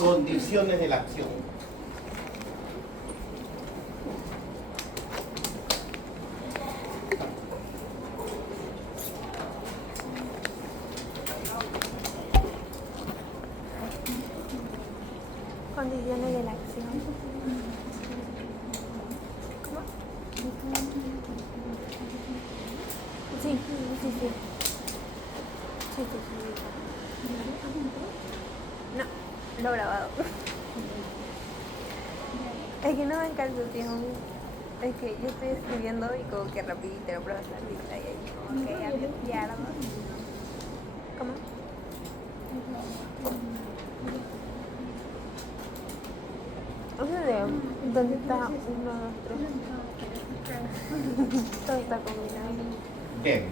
condiciones de la acción. Condiciones de la acción. ¿Cómo? Sí, sí, sí. Sí. No, lo grabado. Es que no me calzón. Es que yo estoy escribiendo y como que rapidito lo pruebas la lista y ahí como que ya no. ¿Cómo? O sea, de ¿dónde está? 1, 2, 3. Todo está combinado. Bien,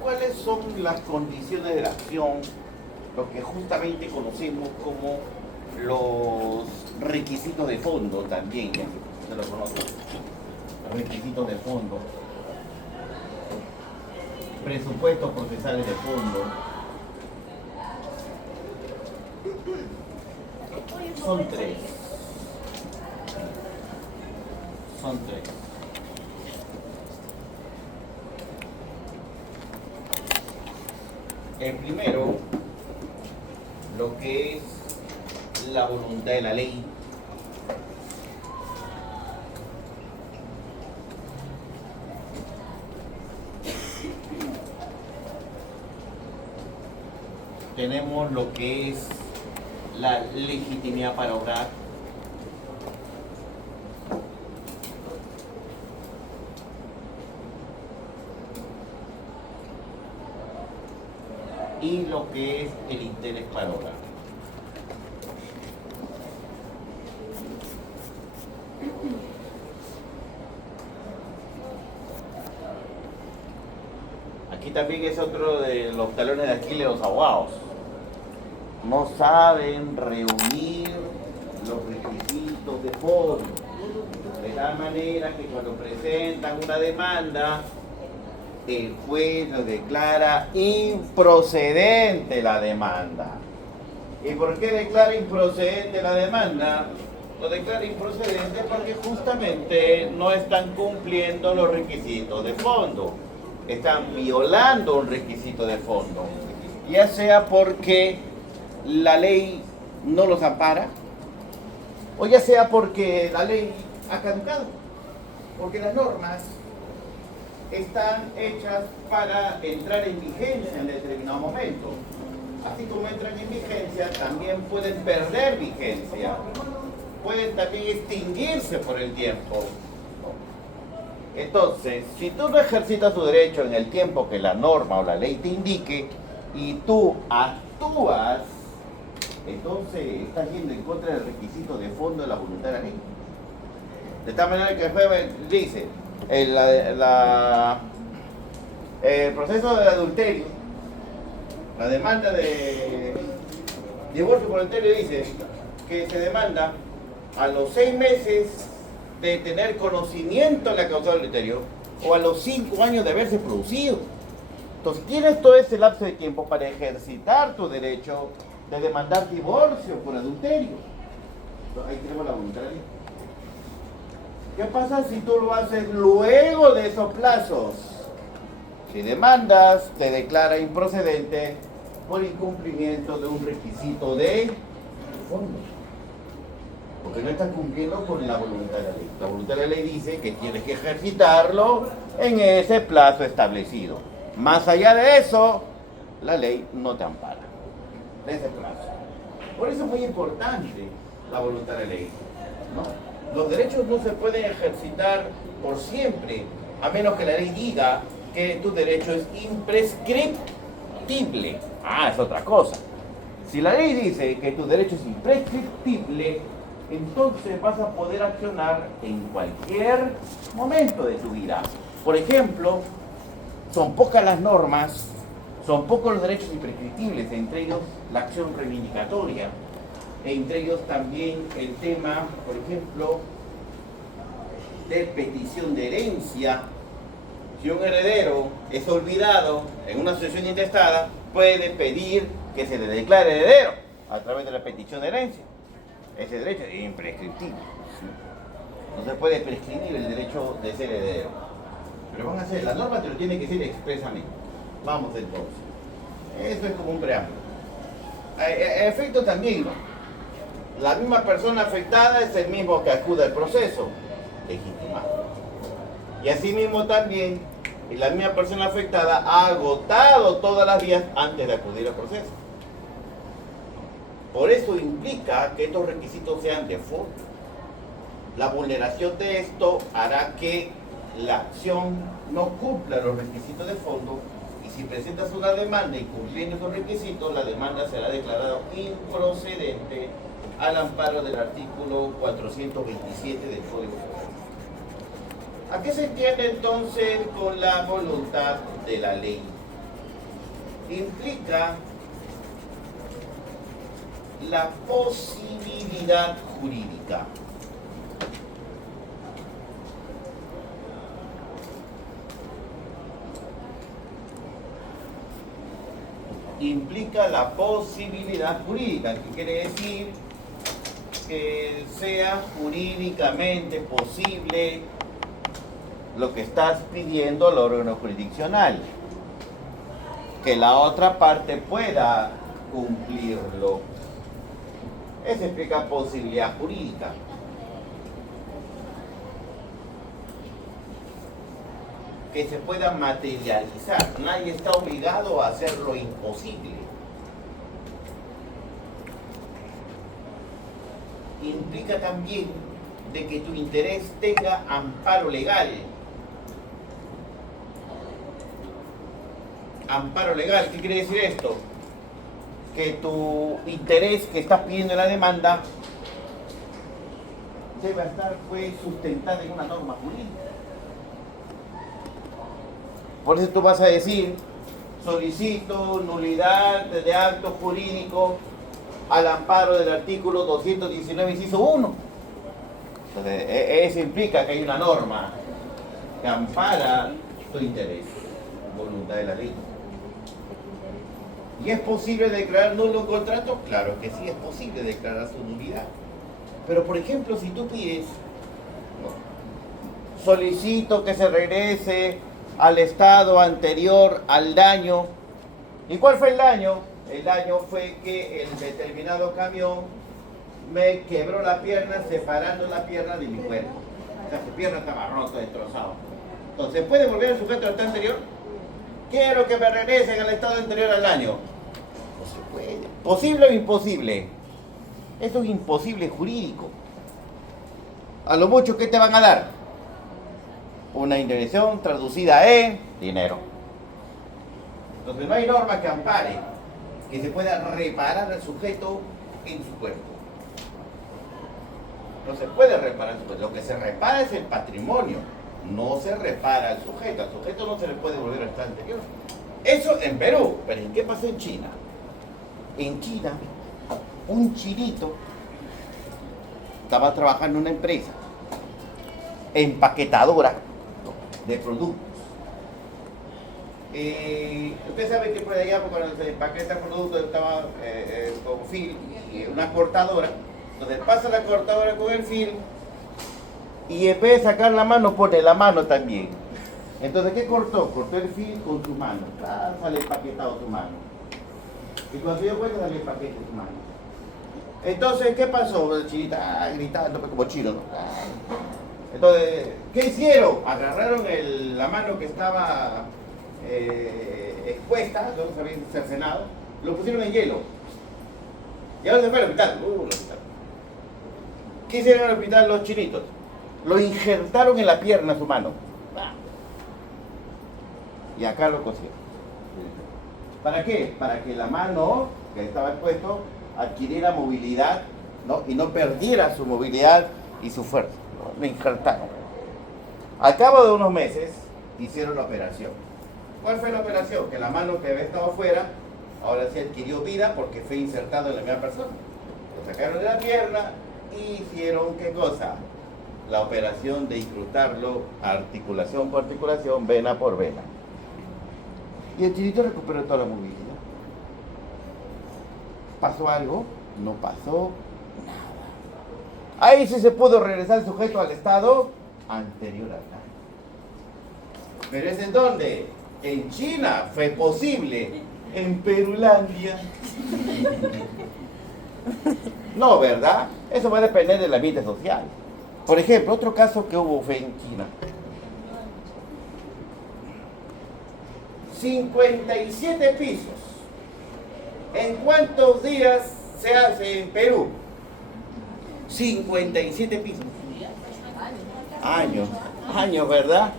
¿cuáles son las condiciones de la acción? Lo que justamente conocemos como los requisitos de fondo también, ya se lo conocen. Los requisitos de fondo. Presupuestos procesales de fondo. Son tres. El primero, lo que es la voluntad de la ley. Tenemos lo que es la legitimidad para obrar. Y lo que es el interés para obrar. Aquí también es otro de los talones de Aquiles de los abogados. No saben reunir los requisitos de fondo. De tal manera que cuando presentan una demanda, el juez lo declara improcedente la demanda. ¿Y por qué declara improcedente la demanda? Lo declara improcedente porque justamente no están cumpliendo los requisitos de fondo. Están violando un requisito de fondo. Ya sea porque la ley no los ampara, o ya sea porque la ley ha caducado, porque las normas están hechas para entrar en vigencia en determinado momento. Así como entran en vigencia, también pueden perder vigencia, pueden también extinguirse por el tiempo. Entonces, si tú no ejercitas tu derecho en el tiempo que la norma o la ley te indique y tú actúas, entonces estás yendo en contra del requisito de fondo de la voluntad de la ley. De tal manera que el juez dice, el proceso de adulterio, la demanda de divorcio voluntario dice que se demanda a los 6 meses de tener conocimiento de la causa del adulterio o a los 5 años de haberse producido. Entonces tienes todo ese lapso de tiempo para ejercitar tu derecho de demandar divorcio por adulterio. Entonces, ahí tenemos la voluntad de la ley. ¿Qué pasa si tú lo haces luego de esos plazos? Si demandas, te declara improcedente por incumplimiento de un requisito de fondo. Porque no estás cumpliendo con la voluntad de la ley. La voluntad de la ley dice que tienes que ejercitarlo en ese plazo establecido. Más allá de eso, la ley no te ampara de ese plazo. Por eso es muy importante la voluntad de la ley, ¿no? Los derechos no se pueden ejercitar por siempre, a menos que la ley diga que tu derecho es imprescriptible. Es otra cosa. Si la ley dice que tu derecho es imprescriptible, entonces vas a poder accionar en cualquier momento de tu vida. Por ejemplo, son pocas las normas, son pocos los derechos imprescriptibles, entre ellos la acción reivindicatoria, entre ellos también el tema, por ejemplo, de petición de herencia. Si un heredero es olvidado en una sucesión intestada, puede pedir que se le declare heredero a través de la petición de herencia. Ese derecho es imprescriptible. No se puede prescribir el derecho de ser heredero. Pero van a hacer, la norma te lo tiene que decir expresamente. Vamos entonces. Eso es como un preámbulo. Efecto también, ¿no? La misma persona afectada es el mismo que acude al proceso legitimado. Y asimismo también, la misma persona afectada ha agotado todas las vías antes de acudir al proceso. Por eso implica que estos requisitos sean de fondo. La vulneración de esto hará que la acción no cumpla los requisitos de fondo, y si presentas una demanda incumpliendo esos requisitos, la demanda será declarada improcedente al amparo del artículo 427 del Código Penal. ¿A qué se entiende entonces con la voluntad de la ley? Implica la posibilidad jurídica que quiere decir que sea jurídicamente posible lo que estás pidiendo al órgano jurisdiccional, que la otra parte pueda cumplirlo. Eso implica posibilidad jurídica. Que se pueda materializar. Nadie está obligado a hacer lo imposible. Implica también de que tu interés tenga amparo legal. Amparo legal, ¿qué quiere decir esto? Que tu interés que estás pidiendo en la demanda debe estar sustentada en una norma jurídica. Por eso tú vas a decir, solicito nulidad de acto jurídico al amparo del artículo 219, inciso 1. Entonces, eso implica que hay una norma que ampara tu interés, voluntad de la ley. ¿Y es posible declarar nulo un contrato? Claro que sí, es posible declarar su nulidad. Pero, por ejemplo, si tú pides, solicito que se regrese al estado anterior al daño. ¿Y cuál fue el daño? El daño fue que el determinado camión me quebró la pierna, separando la pierna de mi cuerpo. O sea, su pierna estaba rota, destrozada. Entonces, ¿puede volver al sujeto del estado anterior? Quiero que me regresen al estado anterior al daño. No se puede. ¿Posible o imposible? Esto es imposible jurídico. A lo mucho, ¿qué te van a dar? Una indemnización traducida en dinero. Entonces no hay norma que ampare que se pueda reparar al sujeto en su cuerpo. No se puede reparar su cuerpo. Lo que se repara es el patrimonio. No se repara al sujeto. Al sujeto no se le puede volver al estado anterior. Eso en Perú. Pero ¿en qué pasó en China? En China, un chinito estaba trabajando en una empresa empaquetadora de productos. Usted sabe que por allá, cuando se empaqueta el producto, estaba con film y una cortadora. Entonces pasa la cortadora con el film y en vez de sacar la mano, pone la mano también. Entonces, ¿qué cortó? Cortó el film con su mano. Sale empaquetado su mano. Y cuando se dio cuenta, sale el paquete de su mano. Entonces, ¿qué pasó? La chinita gritando como chino, ¿no? Entonces, ¿qué hicieron? Agarraron la mano que estaba expuesta, no se había cercenado, lo pusieron en hielo. Y ahora se fue al hospital. ¿Qué hicieron en el hospital los chinitos? Lo injertaron en la pierna su mano. Y acá lo cosieron. ¿Para qué? Para que la mano que estaba expuesto adquiriera movilidad, ¿no? Y no perdiera su movilidad y su fuerza. Me injertaron. Al cabo de unos meses hicieron la operación. ¿Cuál fue la operación? Que la mano que había estado afuera ahora sí adquirió vida porque fue insertado en la misma persona. Lo sacaron de la pierna y hicieron ¿qué cosa? La operación de incrustarlo articulación por articulación, vena por vena. Y el chinito recuperó toda la movilidad. ¿Pasó algo? No pasó nada. Ahí sí se pudo regresar el sujeto al estado anterior al daño. Pero ¿es en dónde? En China fue posible. En Perulandia. No, ¿verdad? Eso va a depender del ambiente social. Por ejemplo, otro caso que hubo fue en China. 57 pisos. ¿En cuántos días se hace en Perú? 57 pisos. Años, ¿verdad?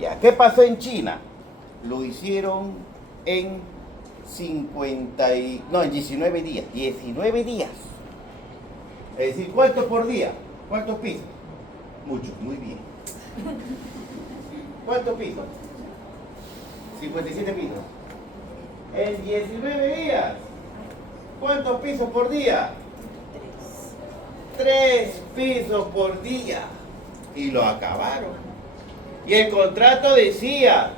Ya. ¿Qué pasó en China? Lo hicieron en en 19 días. 19 días. Es decir, ¿cuántos por día? ¿Cuántos pisos? Muchos, muy bien. ¿Cuántos pisos? 57 pisos. En 19 días. ¿Cuántos pisos por día? 3 pisos por día. Y lo acabaron. Y el contrato decía,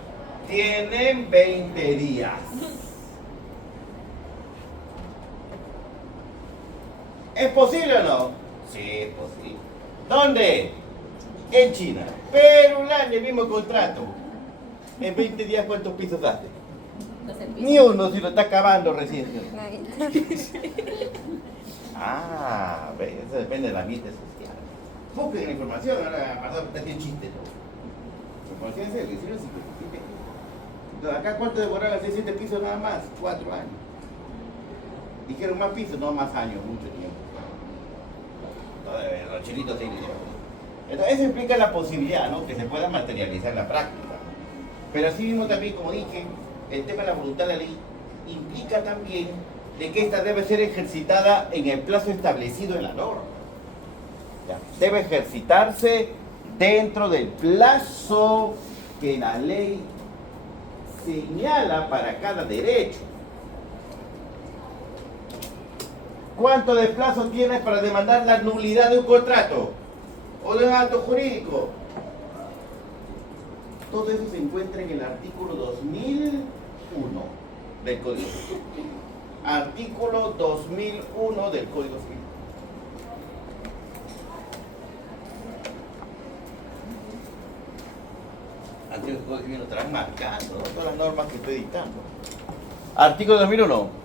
tienen 20 días. ¿Es posible o no? Sí, es posible. ¿Dónde? En China. Perulandia, el mismo contrato. En 20 días, ¿cuántos pisos hace? Ni uno, si lo está acabando recién. Ve, eso depende del ambiente social. Busquen la información, ahora pasado está haciendo chiste. Información serio, hicieron 57. Entonces, acá ¿cuánto demoraron hacer 7 pisos nada más? 4 años. Dijeron más pisos, no más años, mucho tiempo. Los chilitos sí. Entonces, eso implica la posibilidad, ¿no? Que se pueda materializar en la práctica. Pero así mismo también, como dije, el tema de la voluntad de la ley implica también de que ésta debe ser ejercitada en el plazo establecido en la norma. ¿Ya? Debe ejercitarse dentro del plazo que la ley señala para cada derecho. ¿Cuánto de plazo tienes para demandar la nulidad de un contrato o de un acto jurídico? Todo eso se encuentra en el artículo 2001 del Código Civil. Artículo 2001 del Código Civil. Antes el Código Civil lo estarán marcando, ¿no? Todas las normas que estoy dictando. Artículo 2001.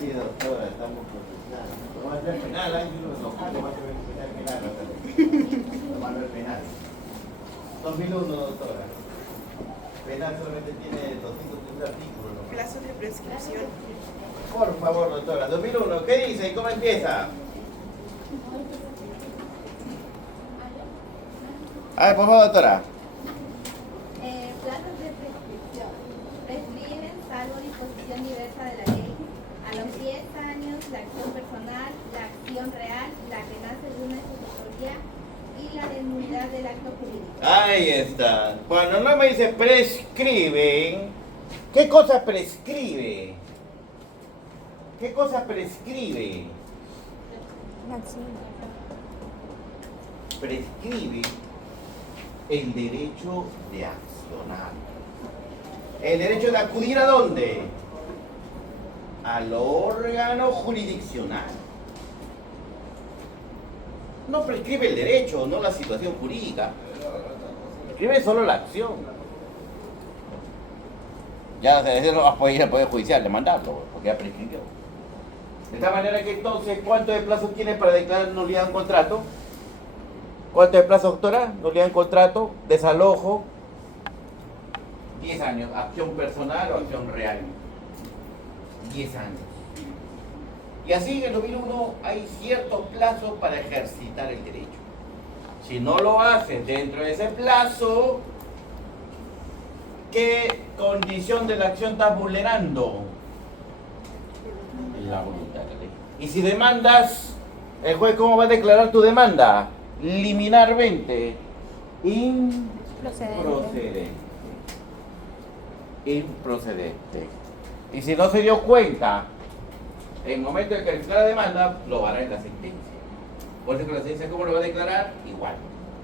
Sí, doctora, estamos procesando. No va a ser penal, hay unos locales, no va a ser penal. No va a ser penal. 2001, doctora. Penal solamente tiene 203 artículos, ¿no? Plazo de prescripción. Por favor, doctora. 2001, ¿qué dice y cómo empieza? A ver, por favor, doctora. Plazos de prescripción. Prescriben, salvo disposición diversa de la ley, a los 10 años la acción personal, la acción real, la que nace de una ejecutoria y la de nulidad del acto jurídico. Ahí está. Cuando no me dice prescriben, ¿qué cosa prescribe? ¿Qué cosa prescribe? La acción. Prescribe el derecho de accionar. El derecho de acudir ¿a dónde? Al órgano jurisdiccional. No prescribe el derecho, no la situación jurídica. Prescribe solo la acción. Ya no vas a poder ir al Poder Judicial, demandarlo, porque ya prescribió. De esta manera que entonces, ¿cuánto de plazo tiene para declarar nulidad de un contrato? ¿Cuánto de plazo, doctora? Nulidad de un contrato, desalojo, 10 años, acción personal o acción real. 10 años. Y así en el 2001 hay ciertos plazos para ejercitar el derecho. Si no lo haces dentro de ese plazo, ¿qué condición de la acción estás vulnerando? La voluntad de la ley. Y si demandas, el juez ¿cómo va a declarar tu demanda? Liminarmente improcedente. Y si no se dio cuenta, en el momento en que declara la demanda, lo hará en la sentencia. Por eso que la sentencia, ¿cómo lo va a declarar? Igual,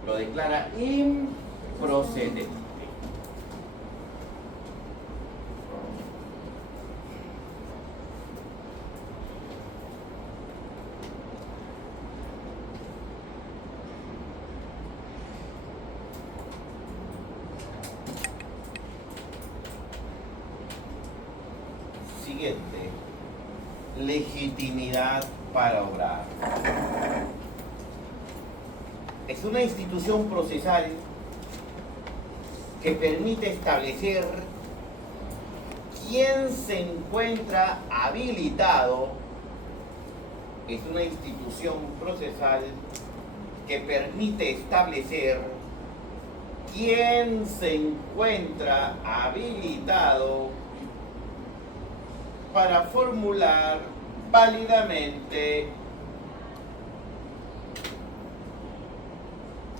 lo declara improcedente. siguiente: legitimidad para obrar. Es una institución procesal que permite establecer quién se encuentra habilitado. Es una institución procesal que permite establecer quién se encuentra habilitado para formular válidamente,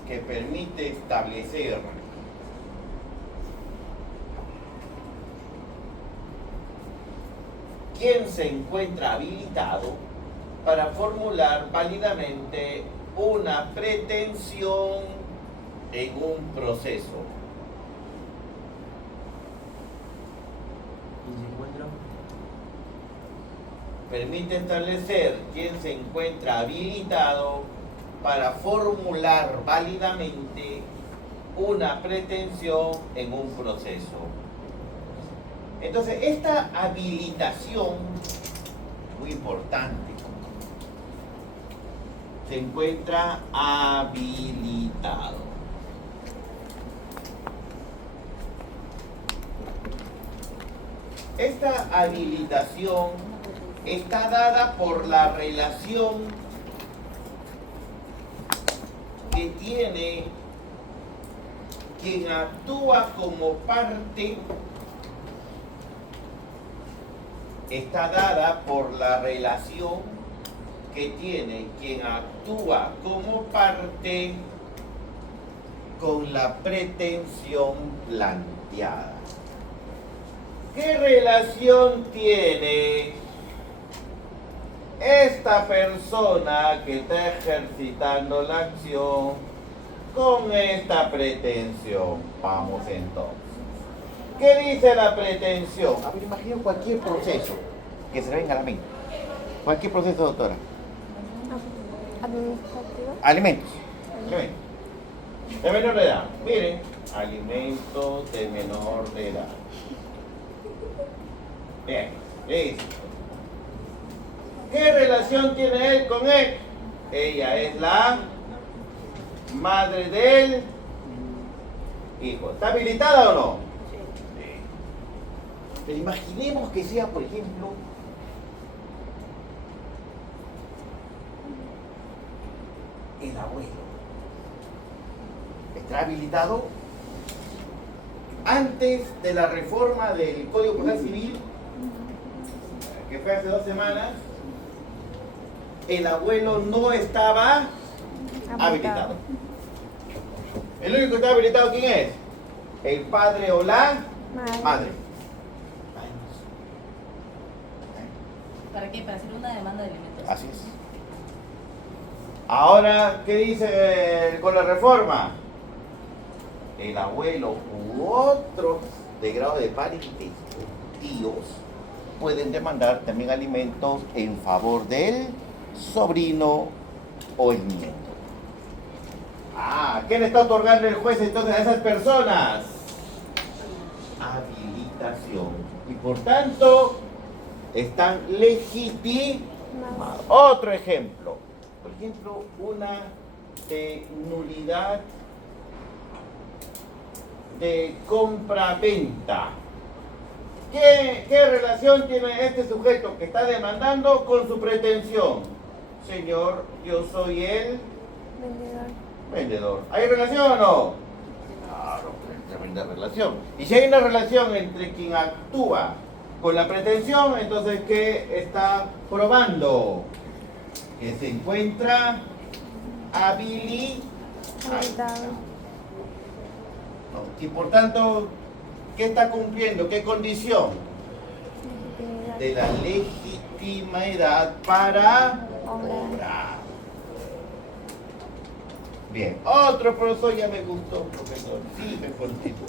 que permite establecer quién se encuentra habilitado para formular válidamente una pretensión en un proceso. ¿Y se encuentra? Permite establecer quién se encuentra habilitado para formular válidamente una pretensión en un proceso. Entonces, esta habilitación, muy importante, se encuentra habilitado. Esta habilitación está dada por la relación que tiene quien actúa como parte. Está dada por la relación que tiene quien actúa como parte con la pretensión planteada. ¿Qué relación tiene esta persona que está ejercitando la acción con esta pretensión? Vamos entonces. ¿Qué dice la pretensión? A ver, imagina cualquier proceso que se le venga a la mente. Cualquier proceso, doctora. Administrativo. Alimentos. Alimentos. De menor de edad. Miren, alimentos de menor de edad. Bien, listo. ¿Qué relación tiene él con él? Ella es la madre del hijo. ¿Está habilitada o no? Sí. Pero imaginemos que sea, por ejemplo, el abuelo. ¿Está habilitado? Antes de la reforma del Código Procesal Civil, que fue hace 2 semanas, el abuelo no estaba habilitado. El único que está habilitado, ¿quién es? El padre o la madre. ¿Para qué? ¿Para hacer una demanda de alimentos? Así es. Ahora, ¿qué dice con la reforma? El abuelo u otros de grado de parentesco, tíos, pueden demandar también alimentos en favor del sobrino o el nieto. ¿Qué le está otorgando el juez entonces a esas personas? Habilitación. Y por tanto, están legitimados. Otro ejemplo. Por ejemplo, una de nulidad de compra-venta. ¿Qué relación tiene este sujeto que está demandando con su pretensión? Señor, yo soy el vendedor. ¿Hay relación o no? Claro, tremenda relación. Y si hay una relación entre quien actúa con la pretensión, entonces ¿qué está probando? Que se encuentra habilitado. Y por tanto, ¿qué está cumpliendo? ¿Qué condición? De la legitimidad para obrar. Bien, otro profesor ya me gustó, profesor. Sí, me continúo.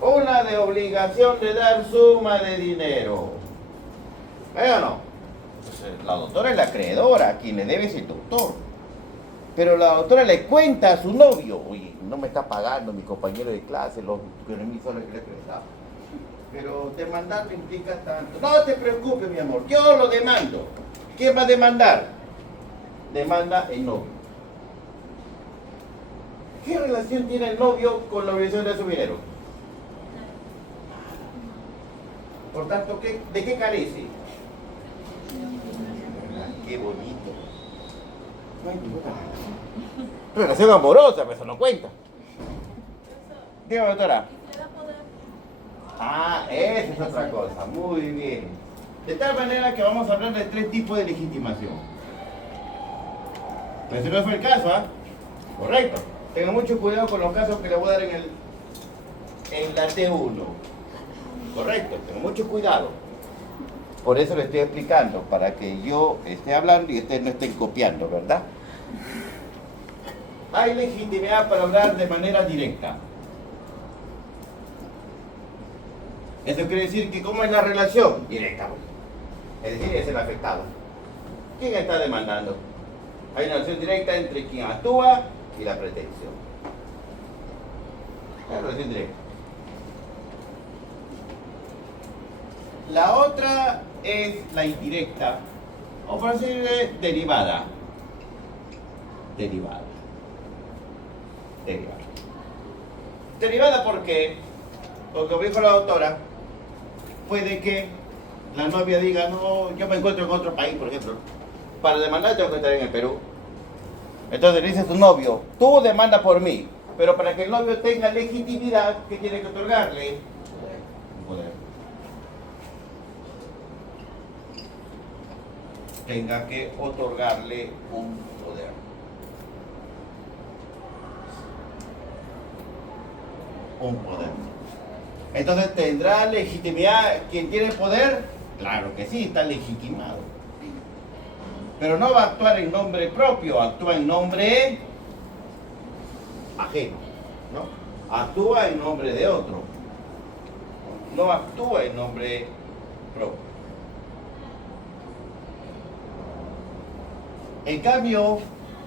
Una de obligación de dar suma de dinero. ¿Ve o no? Pues la doctora es la acreedora, a quien le debe es el doctor. Pero la doctora le cuenta a su novio: oye, no me está pagando mi compañero de clase los que no me hizo la que le prestaba. Pero demandar no implica tanto. No te preocupes, mi amor, yo lo demando. ¿Quién va a demandar? Demanda el novio. ¿Qué relación tiene el novio con la obligación de su dinero? Por tanto, ¿de qué carece? Qué bonito. No hay ninguna relación amorosa, pero eso no cuenta. Dígame, doctora. Ah, esa es otra cosa. Muy bien. De tal manera que vamos a hablar de 3 tipos de legitimación. Pero ese no fue el caso, ¿ah? Correcto. Tengan mucho cuidado con los casos que le voy a dar en la T1. Correcto, tengan mucho cuidado. Por eso le estoy explicando, para que yo esté hablando y ustedes no estén copiando, ¿verdad? Hay legitimidad para hablar de manera directa. Eso quiere decir que ¿cómo es la relación? Directa. Es decir, es el afectado. ¿Quién está demandando? Hay una relación directa entre quien actúa y la pretensión. La relación directa. La otra es la indirecta, o por decirle derivada. Derivada. Derivada. Derivada ¿por qué? Porque como dijo la doctora, puede que la novia diga, no, yo me encuentro en otro país, por ejemplo. Para demandar tengo que estar en el Perú. Entonces le dice a su novio, tú demanda por mí, pero para que el novio tenga legitimidad, ¿qué tiene que otorgarle? Poder. Tenga que otorgarle un poder. Un poder. Entonces, ¿tendrá legitimidad quien tiene poder? Claro que sí, está legitimado. Pero no va a actuar en nombre propio, actúa en nombre ajeno, ¿no? Actúa en nombre de otro. No actúa en nombre propio. En cambio,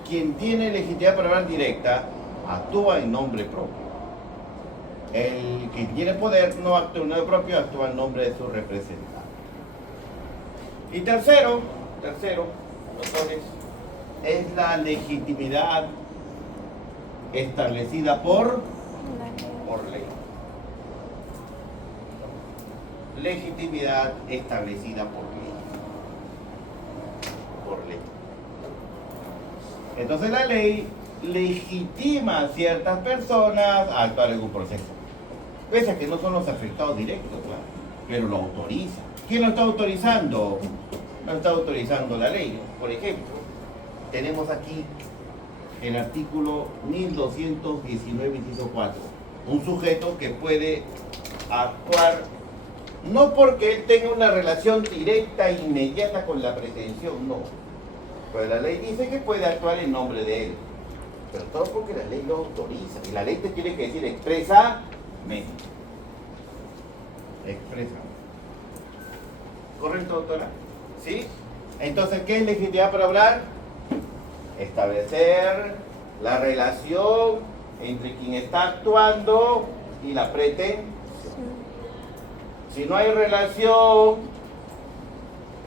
quien tiene legitimidad para hablar directa, actúa en nombre propio. El que tiene poder no actúa en nombre propio, actúa en nombre de su representante. Y tercero, doctores, es la legitimidad establecida por ley. Legitimidad establecida por ley. Por ley. Entonces la ley legitima a ciertas personas a actuar en un proceso. Pese a que no son los afectados directos, claro, pero lo autoriza. ¿Quién lo está autorizando? Lo está autorizando la ley. Por ejemplo, tenemos aquí el artículo 1219, inciso 4. Un sujeto que puede actuar no porque él tenga una relación directa e inmediata con la pretensión, no. Pero la ley dice que puede actuar en nombre de él. Pero todo porque la ley lo autoriza. Y la ley te tiene que decir expresamente. Expresamente. ¿Correcto, doctora? ¿Sí? Entonces, ¿qué es legitimidad para hablar? Establecer la relación entre quien está actuando y la pretensión. Si no hay relación,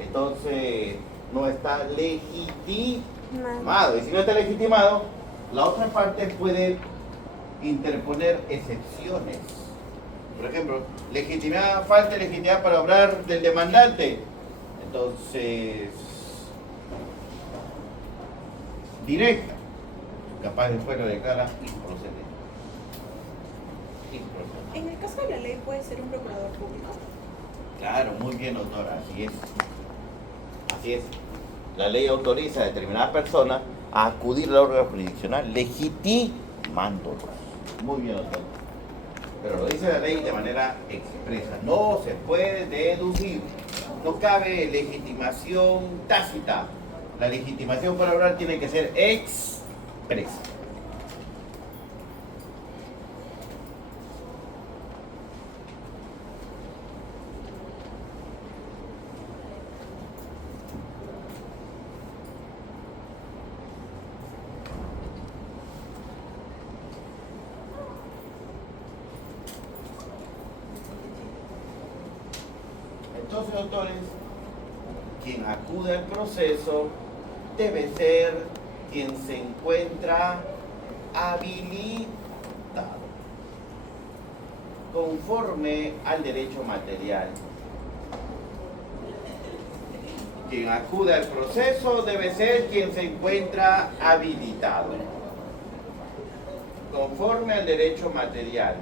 entonces no está legitimado. Y si no está legitimado, la otra parte puede interponer excepciones. Por ejemplo, legitimidad, falta de legitimidad para hablar del demandante. Entonces, directa, capaz después lo declara improcedente. En el caso de la ley puede ser un procurador público. Claro, muy bien, doctora, así es. Así es. La ley autoriza a determinada persona a acudir al órgano jurisdiccional legitimándolos. Muy bien, doctora. Pero lo dice la ley de manera expresa. No se puede deducir. No cabe legitimación tácita. La legitimación para hablar tiene que ser expresa. entonces, doctores, quien acude al proceso debe ser quien se encuentra habilitado conforme al derecho material. Quien acude al proceso debe ser quien se encuentra habilitado conforme al derecho material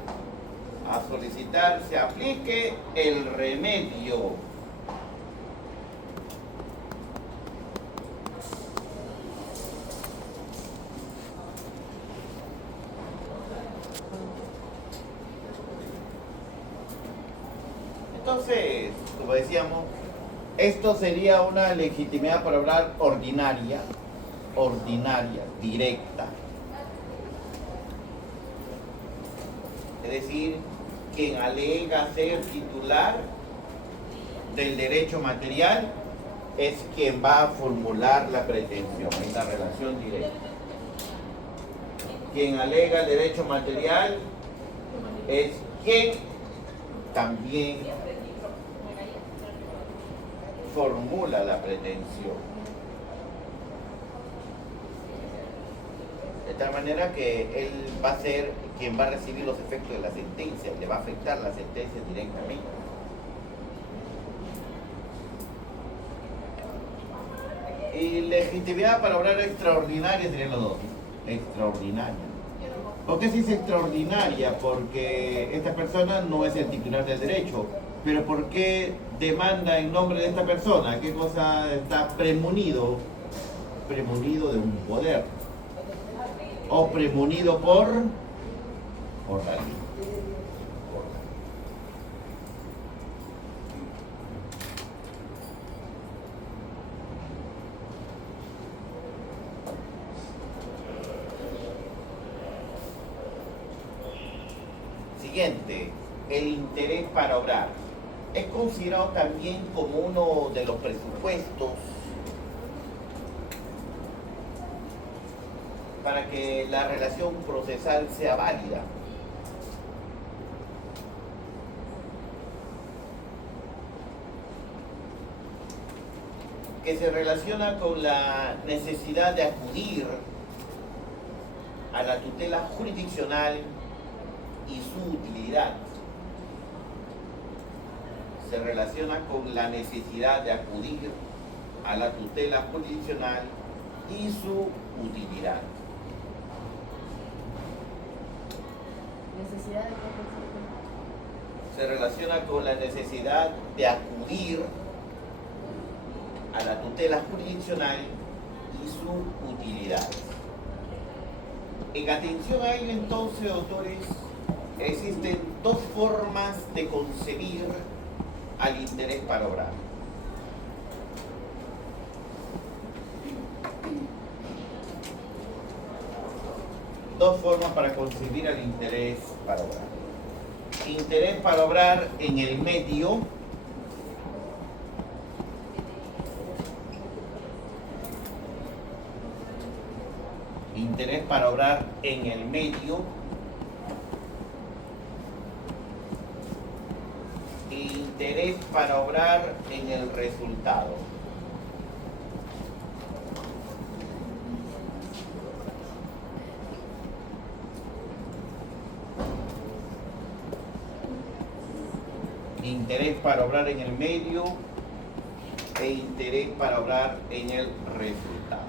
a solicitar se aplique el remedio. Entonces, como decíamos, esto sería una legitimidad para obrar ordinaria, directa. Es decir, quien alega ser titular del derecho material es quien va a formular la pretensión, esta relación directa. Quien alega el derecho material es quien también formula la pretensión. De tal manera que él va a ser quien va a recibir los efectos de la sentencia, le va a afectar la sentencia directamente. Y legitimidad para obrar extraordinaria serían los dos. Extraordinaria. ¿Por qué se dice extraordinaria? Porque esta persona no es el titular del derecho. Pero ¿por qué demanda en nombre de esta persona? ¿Qué cosa está premunido? Premunido de un poder. O premunido por la ley. Siguiente, el interés para obrar. Es considerado también como uno de los presupuestos para que la relación procesal sea válida. Que se relaciona con la necesidad de acudir a la tutela jurisdiccional y su utilidad. Se relaciona con la necesidad de acudir a la tutela jurisdiccional y su utilidad. Necesidad de Se relaciona con la necesidad de acudir a la tutela jurisdiccional y su utilidad. En atención a ello, entonces, doctores, existen dos formas de concebir al interés para obrar. Dos formas para concebir al interés para obrar. Interés para obrar en el medio. Interés para obrar en el medio. Interés para obrar en el resultado. Interés para obrar en el medio e interés para obrar en el resultado.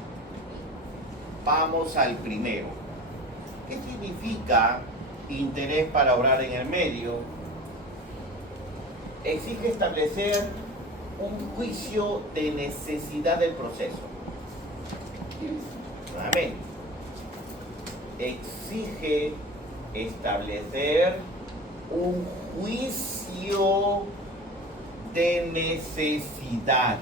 Vamos al primero. ¿Qué significa interés para obrar en el medio? Exige establecer un juicio de necesidad del proceso. Nuevamente, exige establecer un juicio de necesidad.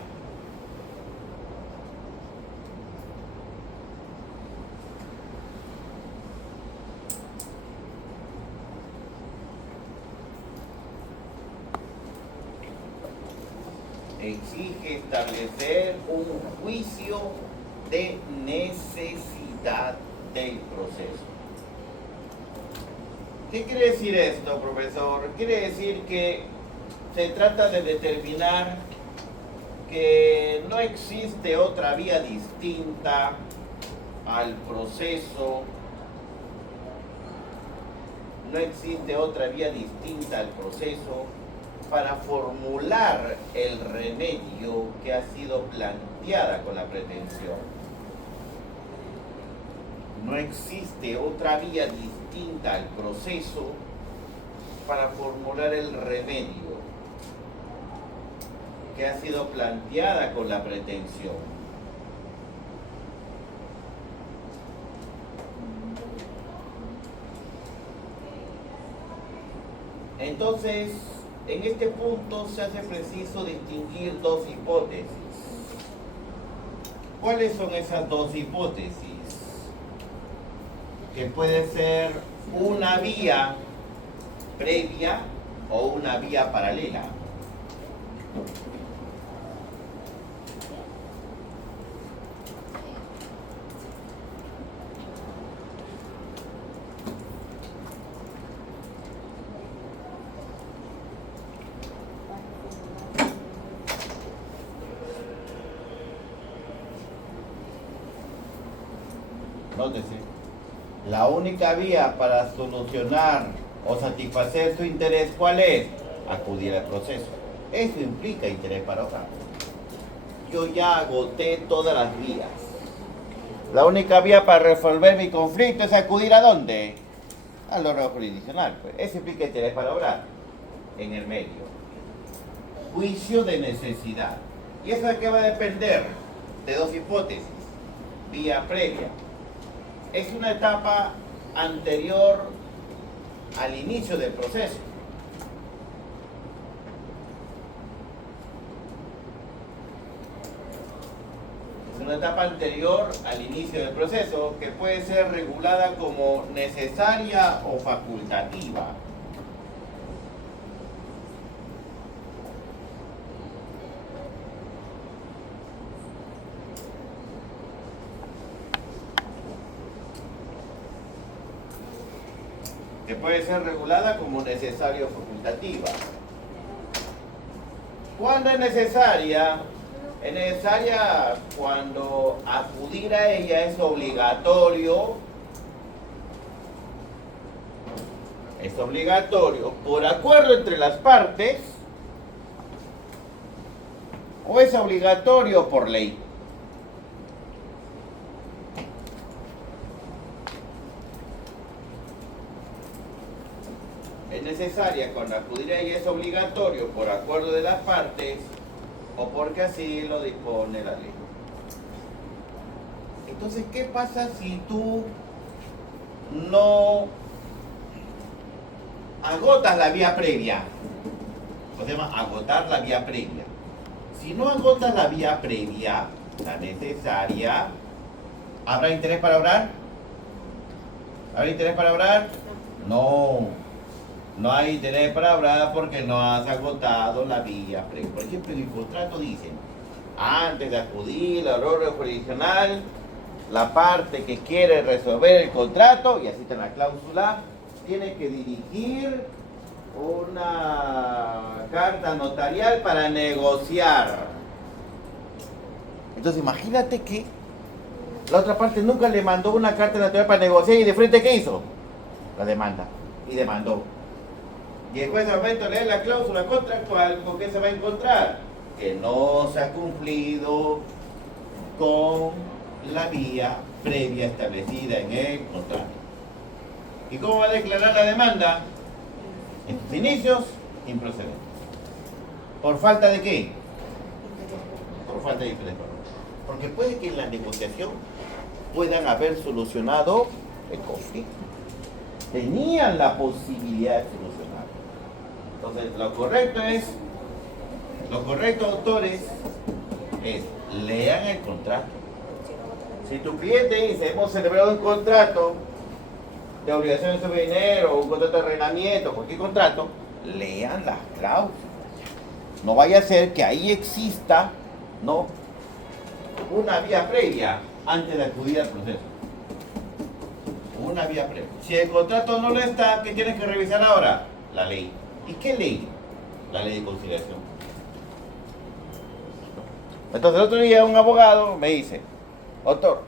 Exige establecer un juicio de necesidad del proceso. ¿Qué quiere decir esto, profesor? Quiere decir que se trata de determinar que no existe otra vía distinta al proceso, no existe otra vía distinta al proceso para formular el remedio que ha sido planteada con la pretensión. No existe otra vía distinta al proceso para formular el remedio que ha sido planteada con la pretensión. Entonces, en este punto se hace preciso distinguir dos hipótesis. ¿Cuáles son esas dos hipótesis? Que puede ser una vía previa o una vía paralela. Nótese, la única vía para solucionar o satisfacer su interés, ¿cuál es? Acudir al proceso. Eso implica interés para obrar. Yo ya agoté todas las vías. La única vía para resolver mi conflicto es acudir ¿a dónde? Al órgano jurisdiccional. Pues. Eso implica interés para obrar. En el medio. Juicio de necesidad. ¿Y eso de qué va a depender? De dos hipótesis. Vía previa. Es una etapa anterior al inicio del proceso. Es una etapa anterior al inicio del proceso que puede ser regulada como necesaria o facultativa. Que puede ser regulada como necesaria o facultativa. ¿Cuándo es necesaria? Es necesaria cuando acudir a ella es obligatorio. Es obligatorio por acuerdo entre las partes o es obligatorio por ley. Es necesaria cuando acudir a ella es obligatorio por acuerdo de las partes o porque así lo dispone la ley. Entonces, ¿qué pasa si tú no agotas la vía previa? Se llama agotar la vía previa. Si no agotas la vía previa, la necesaria, ¿habrá interés para obrar? ¿Habrá interés para obrar? No. No hay interés para obrar porque no has agotado la vía previa. Por ejemplo, en el contrato dicen, antes de acudir al órgano jurisdiccional, la parte que quiere resolver el contrato, y así está en la cláusula, tiene que dirigir una carta notarial para negociar. Entonces imagínate que la otra parte nunca le mandó una carta notarial para negociar y de frente ¿qué hizo? La demanda. Y demandó. Y después de momento lee la cláusula contractual, ¿con qué se va a encontrar? Que no se ha cumplido con la vía previa establecida en el contrato. ¿Y cómo va a declarar la demanda? En sus inicios, improcedente. ¿Por falta de qué? Por falta de interés. Porque puede que en la negociación puedan haber solucionado el conflicto. Tenían la posibilidad de solucionar. Entonces, lo correcto, autores, es lean el contrato. Si tu cliente dice, hemos celebrado un contrato de obligación sobre dinero, un contrato de arrendamiento, cualquier contrato, lean las cláusulas. No vaya a ser que ahí exista, ¿no?, una vía previa antes de acudir al proceso. Una vía previa. Si el contrato no lo está, ¿qué tienes que revisar ahora? La ley. ¿Y qué ley? la ley de conciliación. Entonces el otro día un abogado me dice, doctor,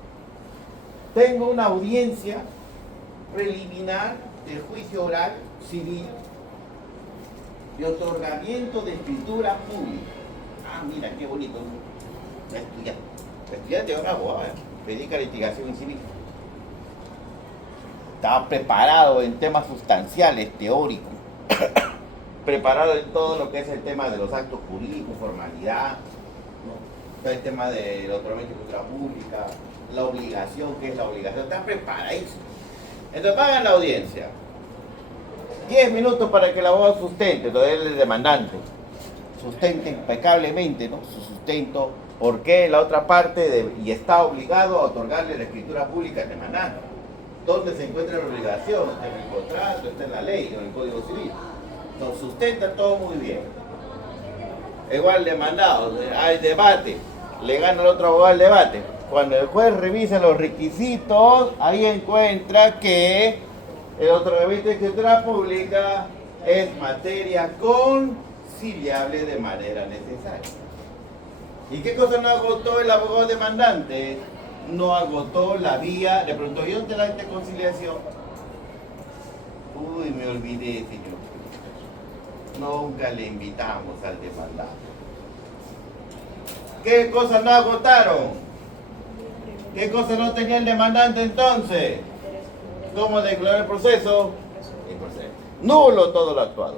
tengo una audiencia preliminar del juicio oral civil de otorgamiento de escritura pública. Ah, mira, qué bonito. Estudiante de un abogado, dedica a litigación civil. Estaba preparado en temas sustanciales, teóricos, preparado en todo lo que es el tema de los actos jurídicos, formalidad, ¿no? Todo el tema del otorgamiento de escritura pública, la obligación, ¿qué es la obligación? Está preparadísimo. Entonces pagan la audiencia. 10 minutos para que el abogado sustente, entonces él es el demandante. Sustente impecablemente, ¿no? Su sustento, porque la otra parte y está obligado a otorgarle la escritura pública al demandante. ¿Dónde se encuentra la obligación? Está en el contrato, está en la ley, en el Código Civil. Entonces sustenta todo muy bien. Igual demandado, hay debate, le gana el otro abogado el debate. Cuando el juez revisa los requisitos, ahí encuentra que el otorgamiento de escritura pública es materia conciliable de manera necesaria. ¿Y qué cosa no agotó el abogado demandante? No agotó la vía, le preguntó, ¿y dónde la conciliación? Uy, me olvidé, señor. Nunca le invitamos al demandado. ¿Qué cosas no agotaron? ¿Qué cosas no tenía el demandante entonces? ¿Cómo declarar el proceso? El proceso. Nulo todo lo actuado.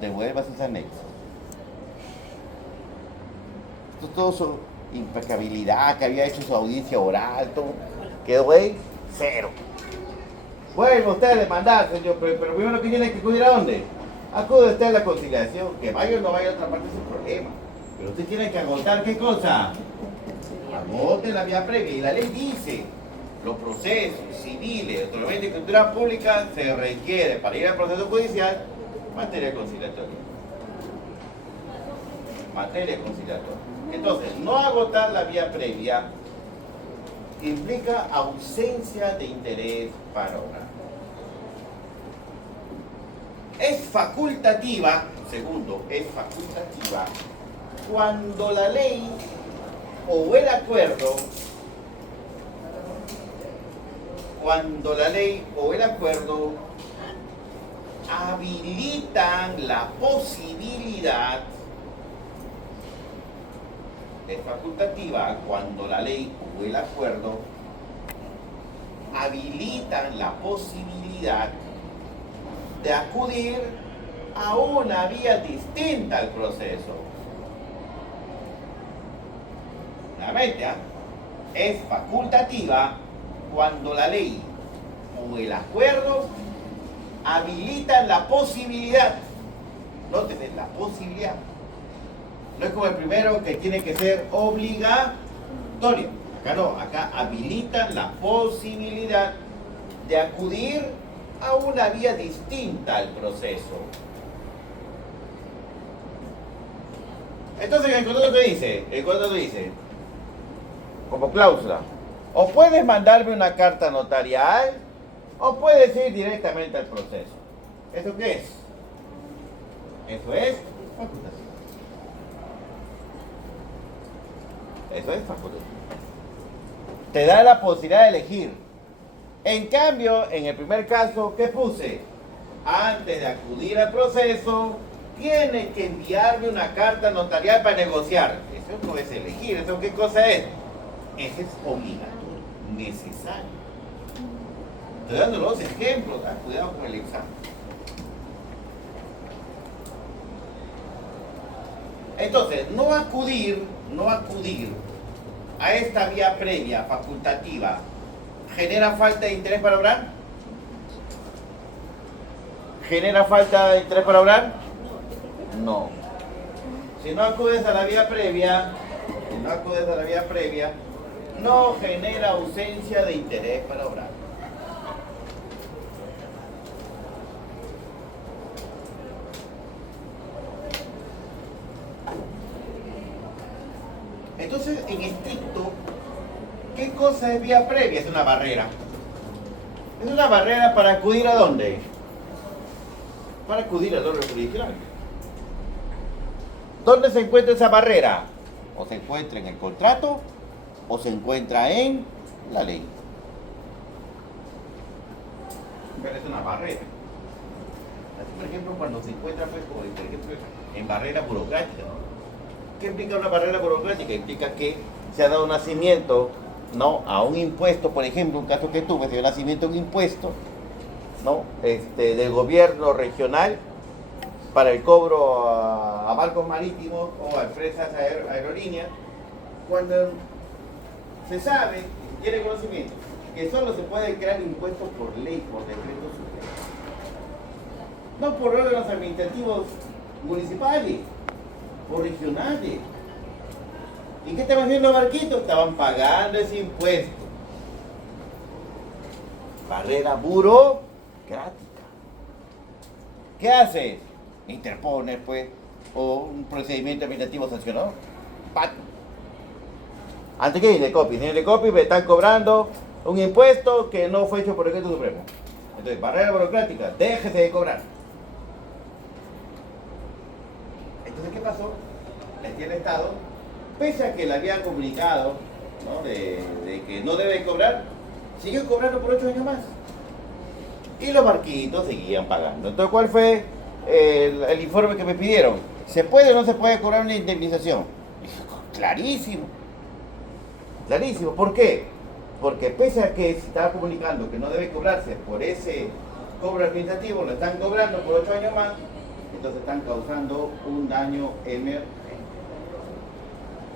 Devuelva sus anexos. Todo su impecabilidad que había hecho su audiencia oral, todo, quedó ahí, cero. Vuelve usted a demandar, señor, pero primero que tiene que acudir a dónde. Acude usted a la conciliación, que vaya o no vaya a otra parte es un problema. Pero usted tiene que agotar, ¿qué cosa? Agote la vía previa. Y la ley dice, los procesos civiles, otorgamiento de escritura pública, se requiere para ir al proceso judicial materia conciliatoria. Materia conciliatoria. Entonces, no agotar la vía previa implica ausencia de interés para obrar. Es facultativa, segundo, es facultativa cuando la ley o el acuerdo, habilitan la posibilidad. Es facultativa cuando la ley o el acuerdo habilitan la posibilidad de acudir a una vía distinta al proceso. Nuevamente, es facultativa cuando la ley o el acuerdo habilitan la posibilidad. Nótese, la posibilidad. No es como el primero que tiene que ser obligatorio. Acá no, acá habilitan la posibilidad de acudir a una vía distinta al proceso. Entonces el contrato dice, como cláusula, o puedes mandarme una carta notarial o puedes ir directamente al proceso. ¿Eso qué es? Eso es facultativo. Eso es facultativo. Te da la posibilidad de elegir. En cambio, en el primer caso, ¿qué puse? Antes de acudir al proceso, tienes que enviarme una carta notarial para negociar. Eso no es elegir. ¿Eso qué cosa es? Eso es obligatorio, necesario. Estoy dando los ejemplos, ¿eh? Cuidado con el examen. Entonces, no acudir a esta vía previa facultativa genera falta de interés para obrar. ¿Genera falta de interés para obrar? No. Si no acudes a la vía previa, no genera ausencia de interés para obrar. Entonces, en estricto, ¿qué cosa es vía previa? Es una barrera. Es una barrera para acudir ¿a dónde? Para acudir al órgano jurisdiccional. ¿Dónde se encuentra esa barrera? O se encuentra en el contrato o se encuentra en la ley. Pero es una barrera. Así, por ejemplo, cuando se encuentra, pues, como, por ejemplo, en barrera burocrática, ¿no? ¿Qué implica una barrera burocrática? Implica que se ha dado nacimiento, ¿no?, a un impuesto, por ejemplo, un caso que tuve, se dio nacimiento a un impuesto, ¿no?, del gobierno regional para el cobro a barcos marítimos o a empresas aerolíneas, cuando se sabe, se tiene conocimiento, que solo se puede crear impuestos por ley, por decreto supremo, no por órganos administrativos municipales o regionales. ¿Y qué estaban haciendo los barquitos? Estaban pagando ese impuesto. Barrera burocrática. ¿Qué haces? Interpones, pues, o un procedimiento administrativo sancionador. ¡Pac! Antes que viene copy, señor de copy, me están cobrando un impuesto que no fue hecho por el decreto supremo. Entonces, barrera burocrática, déjese de cobrar. Entonces, ¿qué pasó? El Estado, pese a que le habían comunicado, ¿no?, de que no debe cobrar, siguió cobrando por 8 años más. Y los barquitos seguían pagando. Entonces, ¿cuál fue el informe que me pidieron? ¿Se puede o no se puede cobrar una indemnización? Clarísimo. Clarísimo. ¿Por qué? Porque pese a que se estaba comunicando que no debe cobrarse por ese cobro administrativo, lo están cobrando por 8 años más, entonces están causando un daño emergente.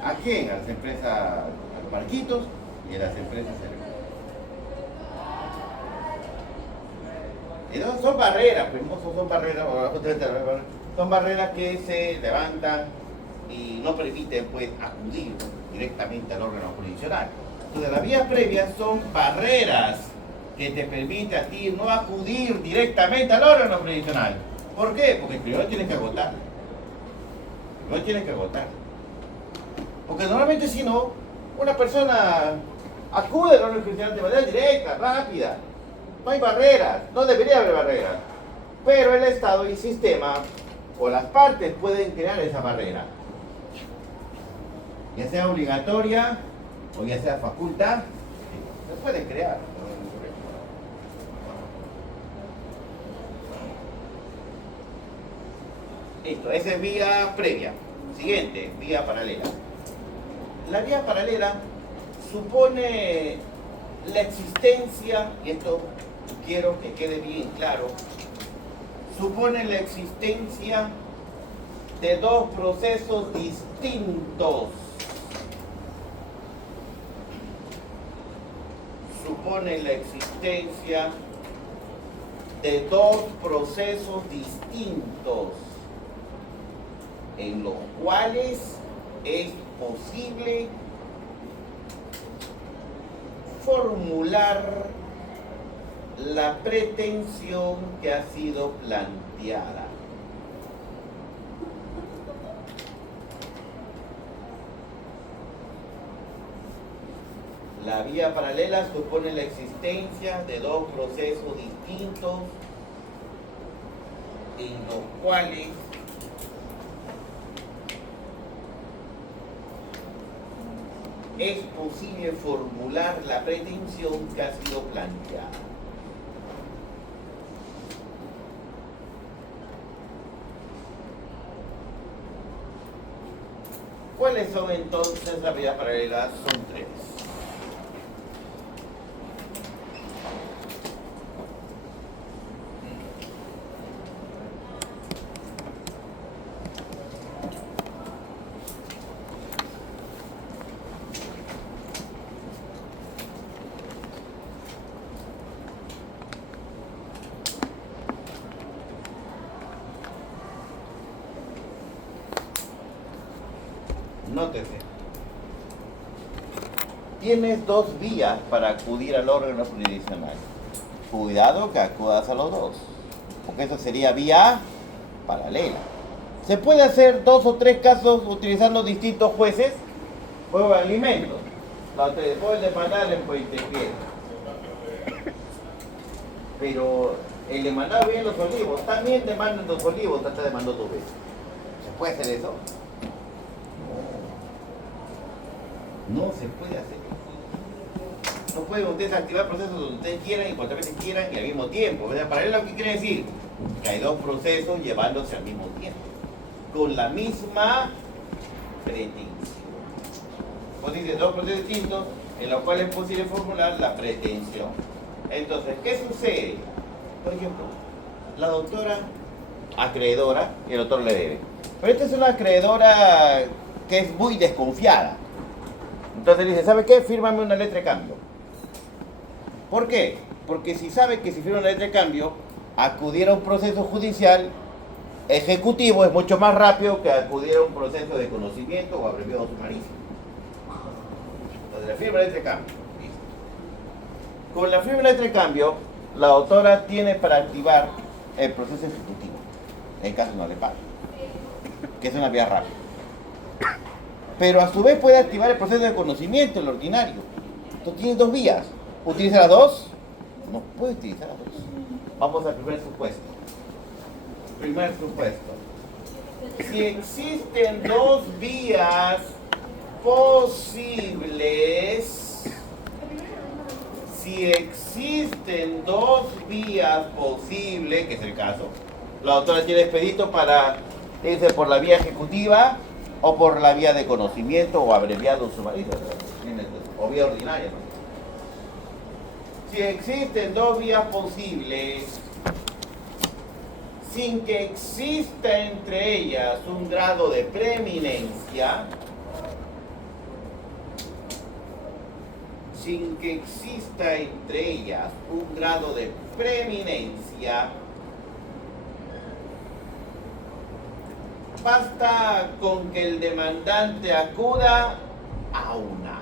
¿A quién? A las empresas, a los barquitos y a las empresas aéreas. Entonces son barreras, pues no son barreras, son barreras que se levantan y no permiten, pues, acudir directamente al órgano jurisdiccional. Entonces las vías previas son barreras que te permiten a ti no acudir directamente al órgano jurisdiccional. ¿Por qué? Porque primero tienes que agotar. Primero tienes que agotar. Porque normalmente, si no, una persona acude al órgano jurisdiccional de manera directa, rápida. No hay barreras, no debería haber barreras. Pero el Estado y el sistema o las partes pueden crear esa barrera. Ya sea obligatoria o ya sea facultad, se puede crear. Listo, esa es vía previa. Siguiente, vía paralela. La vía paralela supone la existencia, y esto quiero que quede bien claro, supone la existencia de dos procesos distintos. Supone la existencia de dos procesos distintos en los cuales es posible formular la pretensión que ha sido planteada. La vía paralela supone la existencia de dos procesos distintos en los cuales es posible formular la pretensión que ha sido planteada. ¿Cuáles son entonces las vías paralelas? Son tres. Nótese. Tienes dos vías para acudir al órgano jurisdiccional. Cuidado que acudas a los dos, porque eso sería vía paralela. ¿Se puede hacer 2 o 3 casos utilizando distintos jueces? Juego de alimentos. La te pueden demandar en Puente Piedra. Pero el demandado viene en Los Olivos, también demandan Los Olivos, trata de demandar 2 veces. ¿Se puede hacer eso? No se puede hacer. No pueden ustedes activar procesos donde ustedes quieran y cuantas veces quieran y al mismo tiempo. O sea, paralelo, ¿qué quiere decir? Que hay dos procesos llevándose al mismo tiempo, con la misma pretensión. Pues dice dos procesos distintos en los cuales es posible formular la pretensión. Entonces, ¿qué sucede? Por ejemplo, la doctora acreedora y el doctor le debe. Pero esta es una acreedora que es muy desconfiada. Entonces dice, ¿sabe qué? Fírmame una letra de cambio. ¿Por qué? Porque si sabe que si firma una letra de cambio, acudir a un proceso judicial ejecutivo es mucho más rápido que acudir a un proceso de conocimiento o abreviado sumarísimo. Entonces le firma la letra de cambio. Listo. Con la firma de la letra de cambio, la doctora tiene para activar el proceso ejecutivo, en caso no le pague, que es una vía rápida. Pero a su vez puede activar el proceso de conocimiento, el ordinario. Entonces tiene dos vías. ¿Utiliza las dos? No puede utilizar las dos. Vamos al primer supuesto. Primer supuesto. Si existen dos vías posibles, que es el caso, la doctora tiene expedito para irse por la vía ejecutiva o por la vía de conocimiento o abreviado sumario, o vía ordinaria, ¿no? Si existen dos vías posibles, sin que exista entre ellas un grado de preeminencia, basta con que el demandante acuda a una.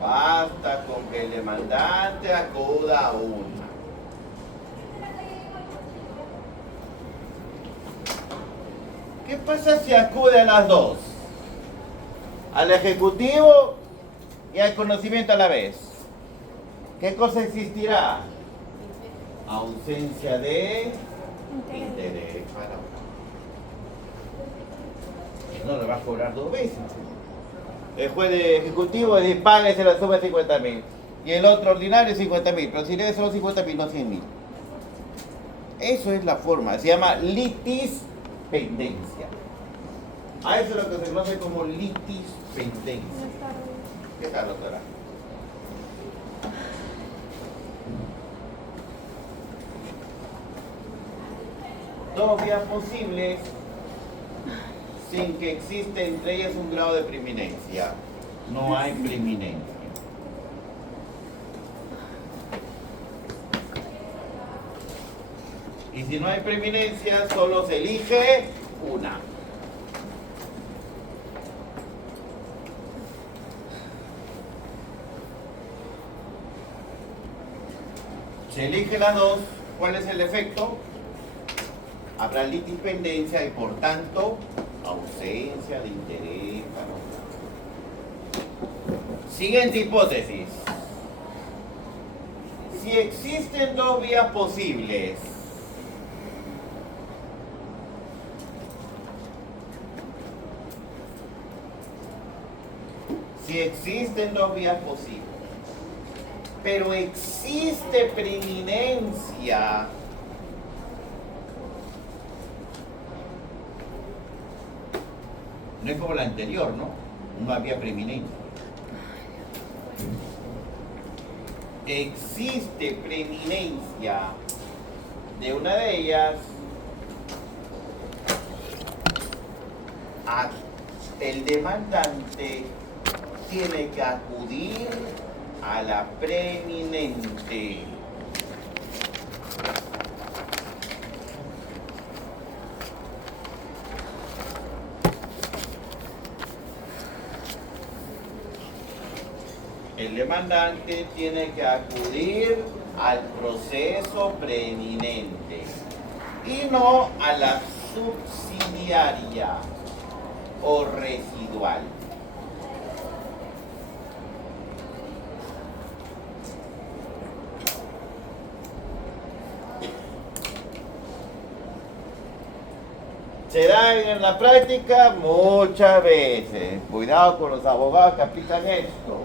Basta con que el demandante acuda a una. ¿Qué pasa si acude a las dos? Al ejecutivo y al conocimiento a la vez. ¿Qué cosa existirá? Ausencia de interés para uno. No le va a cobrar dos veces. El juez de ejecutivo dice, páguese la suma de 50.000. Y el otro ordinario 50.000. Pero si le debe solo 50.000, no 100.000. Eso es la forma. Se llama litispendencia. A eso es lo que se conoce como litispendencia. ¿Qué tal, doctora? Dos vías posibles sin que exista entre ellas un grado de preeminencia. No hay preeminencia. Y si no hay preeminencia, solo se elige una. Se elige las dos. ¿Cuál es el efecto? Habrá litispendencia y por tanto ausencia de interés. Siguiente hipótesis. Si existen dos vías posibles, pero existe preeminencia, no es como la anterior, ¿no? No había preeminencia. Existe preeminencia de una de ellas, el demandante tiene que acudir a la preeminente. El demandante tiene que acudir al proceso preeminente y no a la subsidiaria. o residual. Se da en la práctica muchas veces. Cuidado con los abogados que aplican esto.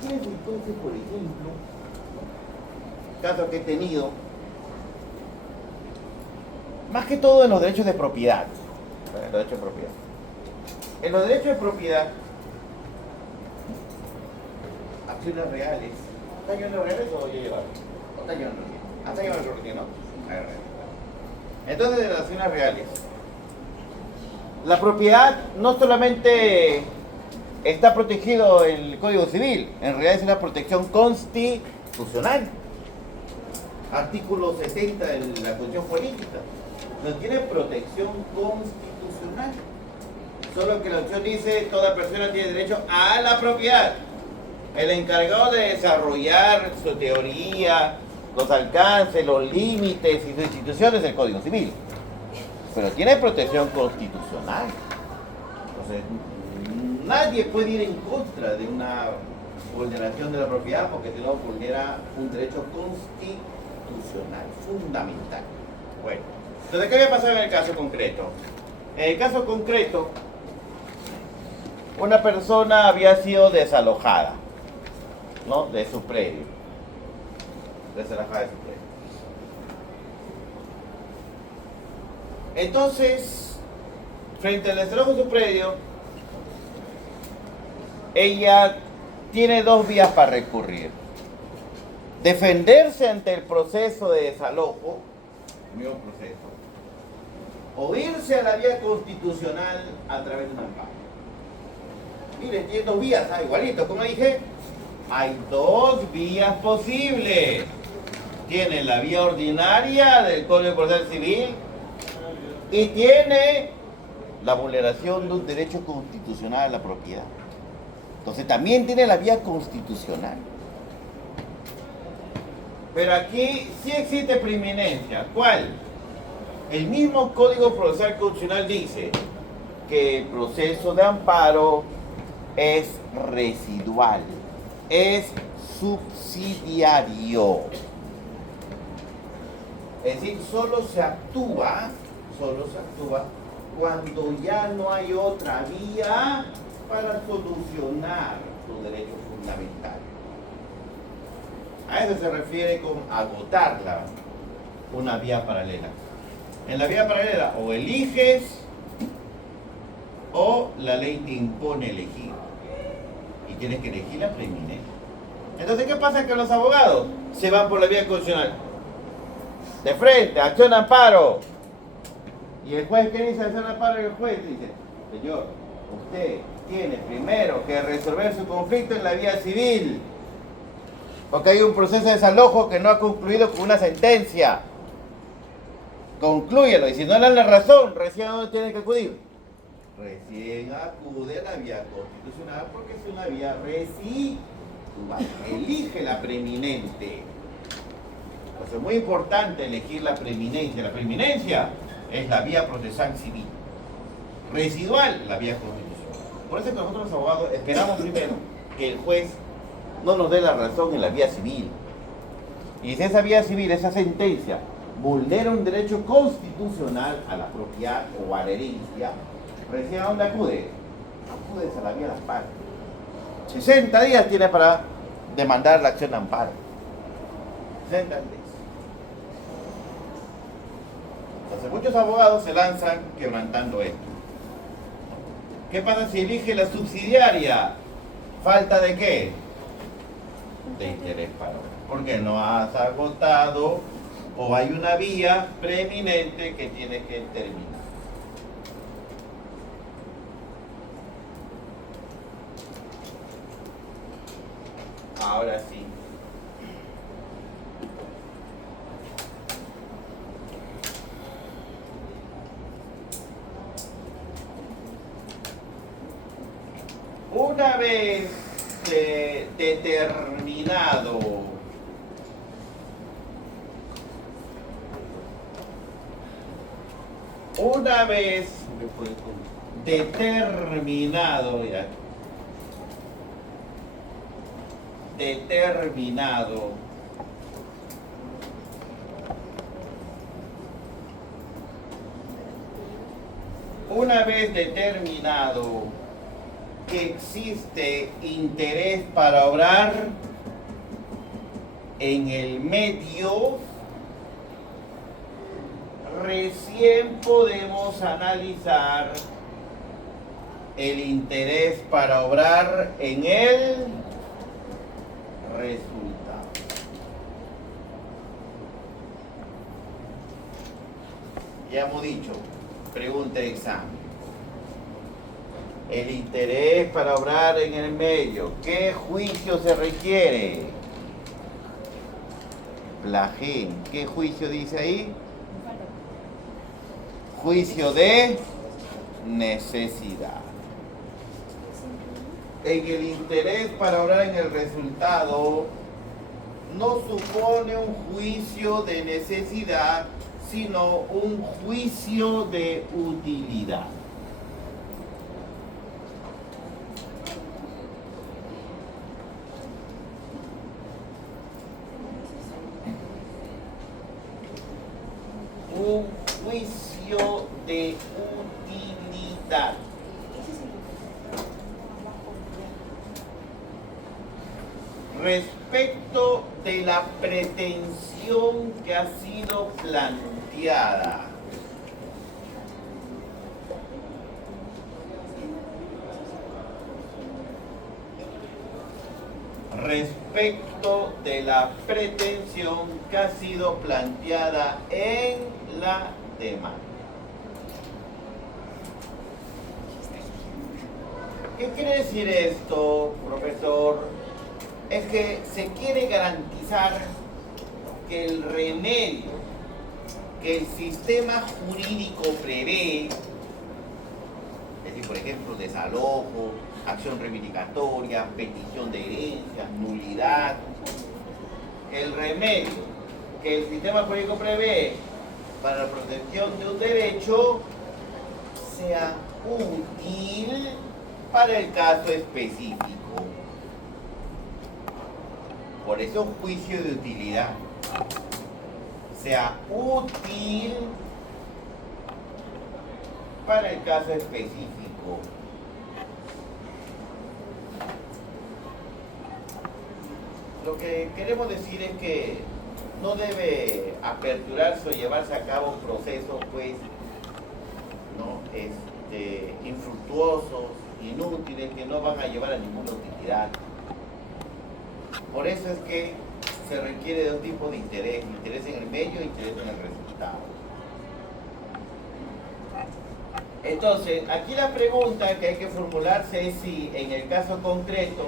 Fíjense entonces, por ejemplo, casos que he tenido, más que todo en los derechos de propiedad. En los derechos de propiedad. En los derechos de propiedad, acciones reales. ¿Está llevando reales o ya llevaron? ¿O está llevando reales? ¿Hasta llevando reales, no? A ver. Entonces, de las acciones reales, la propiedad no solamente está protegido en el Código Civil, en realidad es una protección constitucional. Artículo 70 de la Constitución Política. No tiene protección constitucional. Solo que la opción dice toda persona tiene derecho a la propiedad. El encargado de desarrollar su teoría, los alcances, los límites y sus instituciones del Código Civil. Pero tiene protección constitucional. Entonces, nadie puede ir en contra de una vulneración de la propiedad porque si no vulnera un derecho constitucional, fundamental. Bueno, entonces, ¿qué había pasado en el caso concreto? En el caso concreto, una persona había sido desalojada, ¿no?, de su predio. Desalojada de su predio. Entonces, frente al desalojo de su predio, ella tiene dos vías para recurrir: defenderse ante el proceso de desalojo, el mismo proceso, o irse a la vía constitucional a través de un amparo. Miren, tiene dos vías, igualito, como dije, hay dos vías posibles. Tiene la vía ordinaria del Código de Proceder Civil y tiene la vulneración de un derecho constitucional a la propiedad. Entonces también tiene la vía constitucional. Pero aquí sí existe preeminencia. ¿Cuál? El mismo Código Procesal Constitucional dice que el proceso de amparo es residual, es subsidiario. Es decir, solo se actúa cuando ya no hay otra vía para solucionar tu derecho fundamental. A eso se refiere con agotarla, una vía paralela. En la vía paralela o eliges o la ley te impone elegir. Y tienes que elegir la preeminencia. Entonces, ¿qué pasa? Que los abogados se van por la vía constitucional. De frente, acción de amparo. Y el juez, ¿qué dice acción de amparo? Y el juez dice: señor, usted tiene primero que resolver su conflicto en la vía civil, porque hay un proceso de desalojo que no ha concluido con una sentencia. Conclúyelo, y si no le dan la razón, recién a dónde tiene que acudir. Recién acude a la vía constitucional porque es una vía residual. Elige la preeminente. Entonces es muy importante elegir la preeminencia. La preeminencia es la vía procesal civil. Residual, la vía constitucional. Por eso es que nosotros los abogados esperamos primero que el juez no nos dé la razón en la vía civil. Y si esa vía civil, esa sentencia, vulnera un derecho constitucional a la propiedad o a la herencia, recién ¿a dónde acude? Acudes a la vía de amparo. 60 días tiene para demandar la acción de amparo. 60 días. Entonces muchos abogados se lanzan quebrantando esto. ¿Qué pasa si elige la subsidiaria? ¿Falta de qué? De interés para otro. Porque no has agotado o hay una vía preeminente que tienes que terminar. Ahora sí. Una vez determinado que fue determinado, ya. Determinado una vez determinado que existe interés para obrar en el medio, recién podemos analizar el interés para obrar en el resultado. Ya hemos dicho, pregunta de examen. El interés para obrar en el medio. ¿Qué juicio se requiere? Plagín. ¿Qué juicio dice ahí? Juicio de necesidad. En el interés para obrar en el resultado no supone un juicio de necesidad, sino un juicio de utilidad. Un juicio de utilidad. Respecto de la pretensión que ha sido planteada. Respecto de la pretensión que ha sido planteada en la demanda. ¿Qué quiere decir esto, profesor? Es que se quiere garantizar que el remedio que el sistema jurídico prevé, es decir, por ejemplo, desalojo, acción reivindicatoria, petición de herencia, nulidad, el remedio que el sistema jurídico prevé para la protección de un derecho sea útil para el caso específico. Por eso juicio de utilidad. Sea útil para el caso específico. Lo que queremos decir es que no debe aperturarse o llevarse a cabo procesos pues ¿no? Infructuosos, inútiles, que no van a llevar a ninguna utilidad. Por eso es que se requiere de dos tipos de interés en el medio e interés en el resultado. Entonces, aquí la pregunta que hay que formularse es si en el caso concreto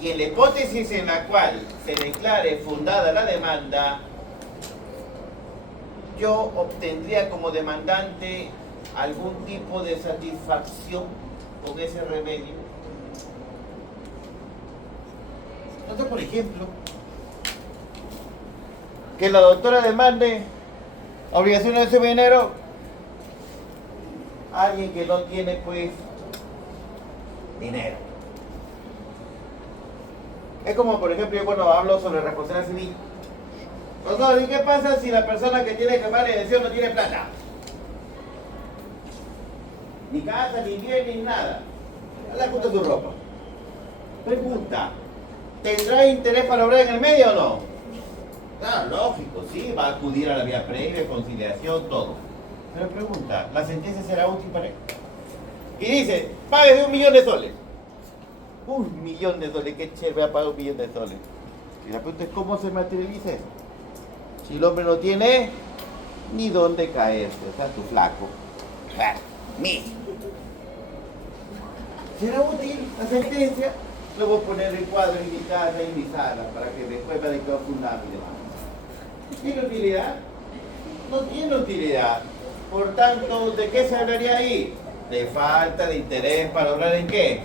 y en la hipótesis en la cual se declare fundada la demanda, yo obtendría como demandante algún tipo de satisfacción con ese remedio. Entonces, por ejemplo, que la doctora demande obligaciones de ese dinero a alguien que no tiene, pues, dinero. Es como, por ejemplo, yo cuando hablo sobre responsabilidad civil. Doctor, ¿y qué pasa si la persona que tiene que pagar la elección no tiene plata? Ni casa, ni bien, ni nada. Le ajusta su ropa. Pregunta. ¿Tendrá interés para obrar en el medio o no? Claro, lógico, sí, va a acudir a la vía previa, conciliación, todo. Pero pregunta, ¿la sentencia será útil para él? Y dice, pague de 1 millón de soles. 1 millón de soles, qué chévere, va a pagar 1 millón de soles. Y la pregunta es, ¿cómo se materializa eso? Si el hombre no tiene ni dónde caerse, o sea, tu flaco. Claro, ¿será útil la sentencia? Luego poner el cuadro en mi casa y mi sala para que después me declaro fundado y demás. ¿Tiene utilidad? No tiene utilidad. Por tanto, ¿de qué se hablaría ahí? De falta de interés para obrar en qué.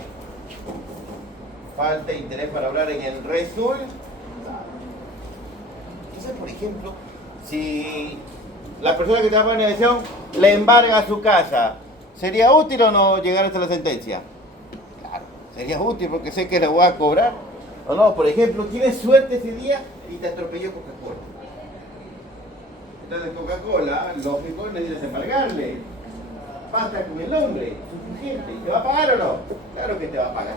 Falta de interés para obrar en el resultado. Entonces, por ejemplo, si la persona que trabaja en la organización le embarga su casa, ¿sería útil o no llegar hasta la sentencia? Claro, sería útil porque sé que le voy a cobrar. O no, por ejemplo, tienes suerte ese día y te atropelló Coca-Cola. Entonces Coca-Cola, lógico, necesitas embargarle. Basta con el nombre, suficiente. ¿Te va a pagar o no? Claro que te va a pagar.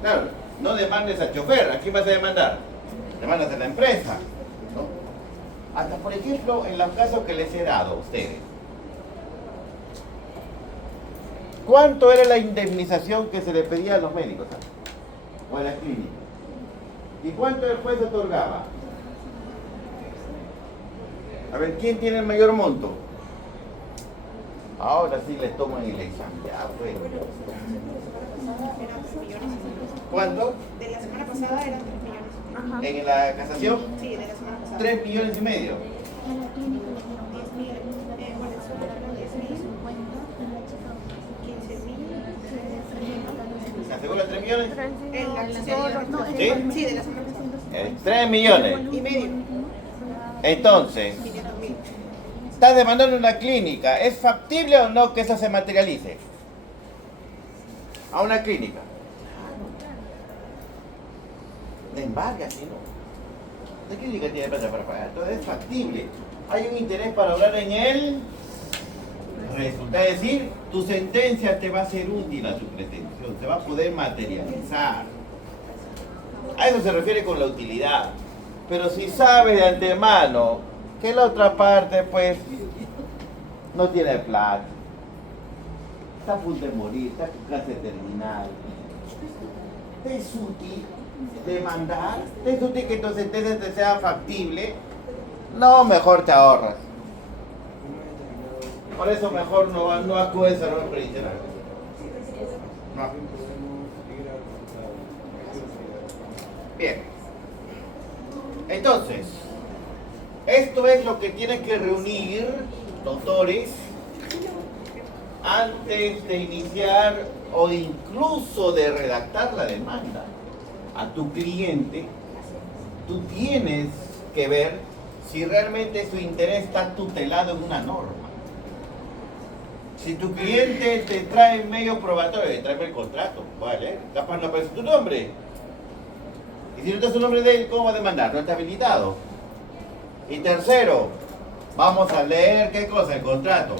Claro, no demandes al chofer. ¿A quién vas a demandar? Demandas a la empresa, ¿no? Hasta, por ejemplo, en los casos que les he dado a ustedes. ¿Cuánto era la indemnización que se le pedía a los médicos o a las clínicas? ¿Y cuánto el juez otorgaba? A ver, ¿quién tiene el mayor monto? Ahora sí les toman el examen. Ya, bueno. Eran 3 millones. ¿Cuánto? De la semana pasada eran 3 millones. Ajá. ¿En la casación? Sí, de la semana pasada. 3 millones y medio. 10.000. Bueno, solo eran 10.000. 15.000. ¿Se asegura 3 millones? En la ¿Sí? Sí, de la semana pasada. 3 millones. Y medio. Entonces, 500.000. estás demandando una clínica. ¿Es factible o no que eso se materialice? A una clínica. De embarga, ¿sí, no? La clínica tiene plata para pagar. Entonces es factible. Hay un interés para hablar en él. Resulta decir, tu sentencia te va a ser útil a tu pretensión. Se va a poder materializar. A eso se refiere con la utilidad. Pero si sabes de antemano que la otra parte, pues, no tiene plata, está a punto de morir, está con cáncer terminal, ¿te es útil demandar? ¿Te es útil que tu sentencia te sea factible? No, mejor te ahorras. Por eso mejor no acudes a la jurisdiccional. No. Bien. Entonces, esto es lo que tienen que reunir, doctores, antes de iniciar o incluso de redactar la demanda. A tu cliente, tú tienes que ver si realmente su interés está tutelado en una norma. Si tu cliente te trae medio probatorio, tráeme el contrato, ¿vale? Capaz no aparece tu nombre. Y si no está su nombre de él, ¿cómo va a demandar? No está habilitado. Y tercero, vamos a leer ¿qué cosa? El contrato.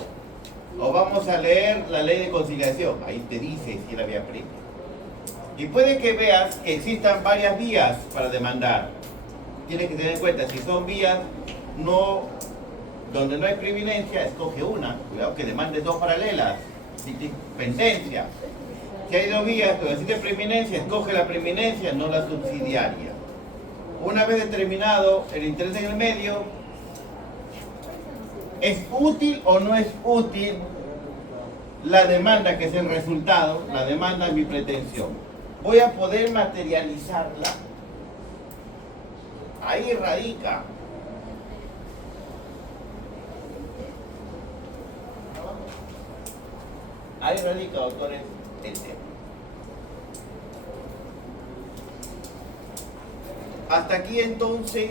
O vamos a leer la ley de conciliación. Ahí te dice si es la vía previa. Y puede que veas que existan varias vías para demandar. Tienes que tener en cuenta, si son vías donde no hay preeminencia, escoge una. Cuidado que demandes dos paralelas. Si tienes pendencia. Si hay dos vías, pero si tienes preeminencia, escoge la preeminencia, no la subsidiaria. Una vez determinado el interés en el medio, ¿es útil o no es útil la demanda, que es el resultado? La demanda es mi pretensión. ¿Voy a poder materializarla? Ahí radica. Ahí radica, doctores, el tema. Hasta aquí entonces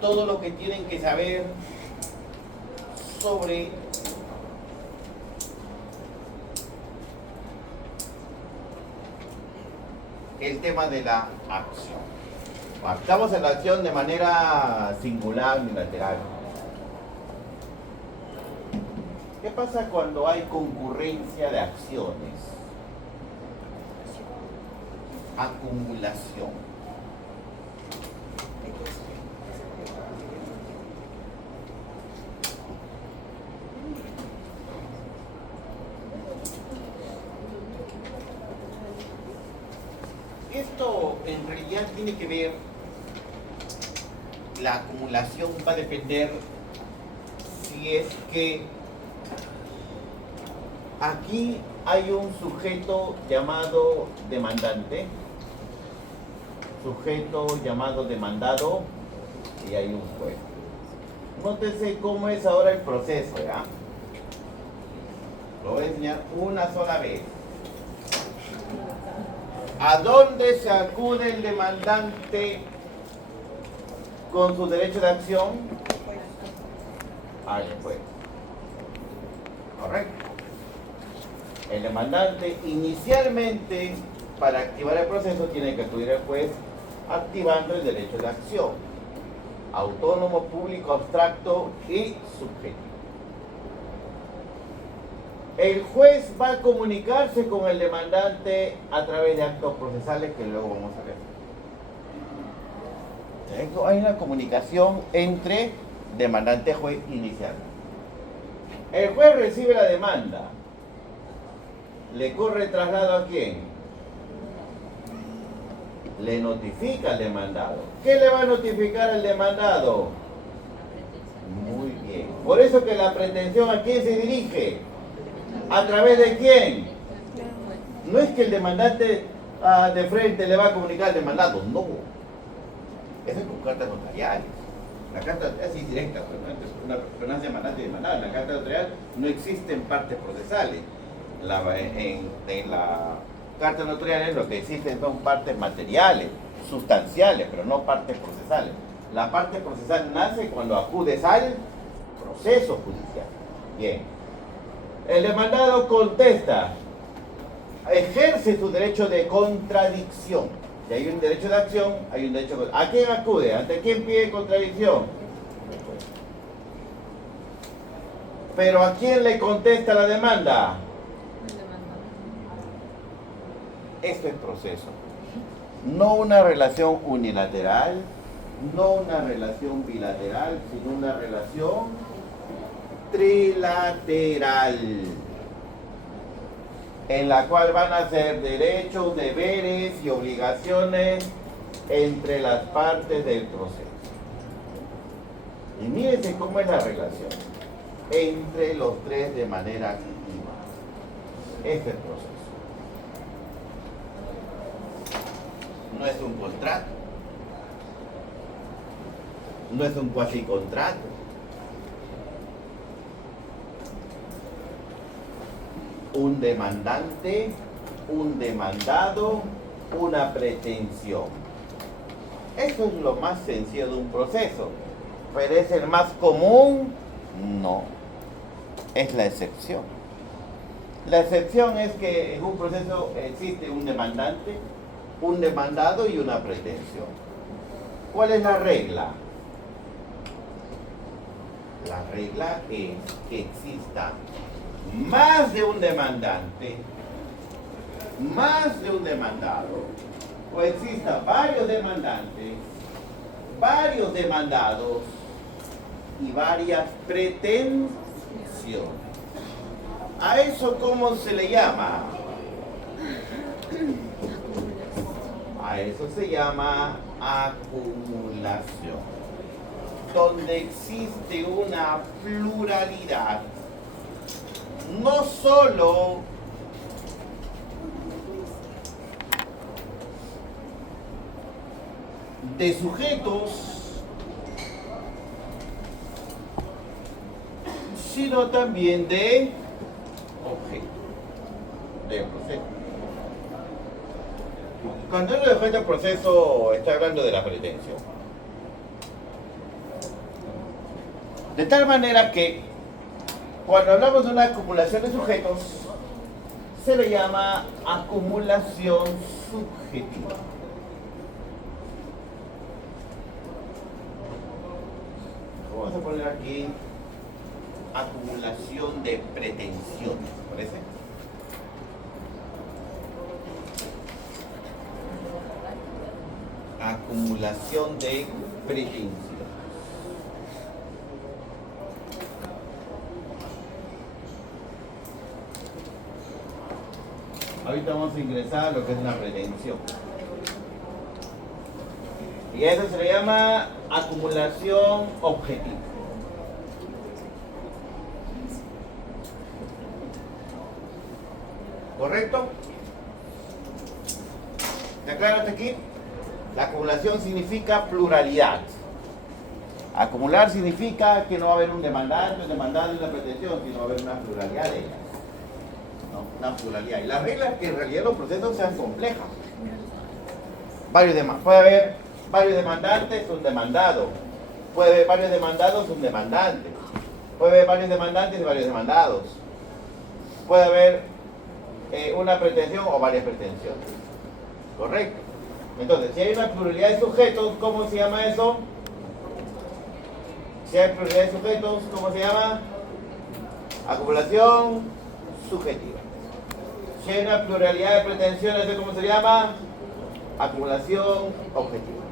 todo lo que tienen que saber sobre el tema de la acción. Estamos en la acción de manera singular, unilateral. ¿Qué pasa cuando hay concurrencia de acciones? Acumulación. Esto en realidad tiene que ver, la acumulación va a depender si es que aquí hay un sujeto llamado demandante, sujeto llamado demandado y hay un juez. Nótese cómo es ahora el proceso, ¿ya? Lo voy a enseñar una sola vez. ¿A dónde se acude el demandante con su derecho de acción? al juez. ¿Correcto? El demandante inicialmente, para activar el proceso, tiene que acudir al juez activando el derecho de acción, autónomo, público, abstracto y subjetivo. El juez va a comunicarse con el demandante a través de actos procesales que luego vamos a ver. Hay una comunicación entre demandante y juez inicial. El juez recibe la demanda. ¿Le corre el traslado a quién? Le notifica al demandado. ¿Qué le va a notificar al demandado? Muy bien. Por eso que la pretensión, ¿a quién se dirige? ¿A través de quién? No es que el demandante de frente le va a comunicar al demandado, no. Eso es con cartas notariales. La carta es indirecta, no es demandante y demandado. En la carta notarial no existen partes procesales. En la carta notarial lo que existen son partes materiales, sustanciales, pero no partes procesales. La parte procesal nace cuando acudes al proceso judicial. Bien. El demandado contesta, ejerce su derecho de contradicción. Y hay un derecho de acción, hay un derecho de... ¿A quién acude? ¿Ante quién pide contradicción? Pero ¿a quién le contesta la demanda? Esto es proceso. No una relación unilateral, no una relación bilateral, sino una relación trilateral, en la cual van a ser derechos, deberes y obligaciones entre las partes del proceso. Y mírense cómo es la relación entre los tres de manera activa. Este es el proceso. No es un contrato, no es un cuasi contrato, un demandante, un demandado, una pretensión. Eso es lo más sencillo de un proceso, pero ¿es el más común? No, es la excepción. La excepción es que en un proceso existe un demandante, un demandado y una pretensión. ¿Cuál es la regla? La regla es que exista más de un demandante, más de un demandado, o exista varios demandantes, varios demandados y varias pretensiones. ¿A eso cómo se le llama? A eso se llama acumulación, donde existe una pluralidad, no solo de sujetos, sino también de objetos del proceso. Cuando uno deja este proceso, está hablando de la pretensión. De tal manera que, cuando hablamos de una acumulación de sujetos, se le llama acumulación subjetiva. Vamos a poner aquí acumulación de pretensiones, ¿parece? Acumulación de pretensiones. Ahorita vamos a ingresar a lo que es una pretensión. Y a eso se le llama acumulación objetiva. ¿Correcto? ¿Está claro hasta aquí? La acumulación significa pluralidad. Acumular significa que no va a haber un demandante, un demandado y una pretensión, sino va a haber una pluralidad de ellas. ¿No? Una pluralidad. Y la regla es que en realidad los procesos sean complejos. Puede haber varios demandantes, un demandado. Puede haber varios demandados, un demandante. Puede haber varios demandantes y varios demandados. Puede haber una pretensión o varias pretensiones. Correcto. Entonces, si hay una pluralidad de sujetos, ¿cómo se llama eso? Si hay pluralidad de sujetos, ¿cómo se llama? Acumulación subjetiva. Si hay una pluralidad de pretensiones, ¿cómo se llama? Acumulación objetiva.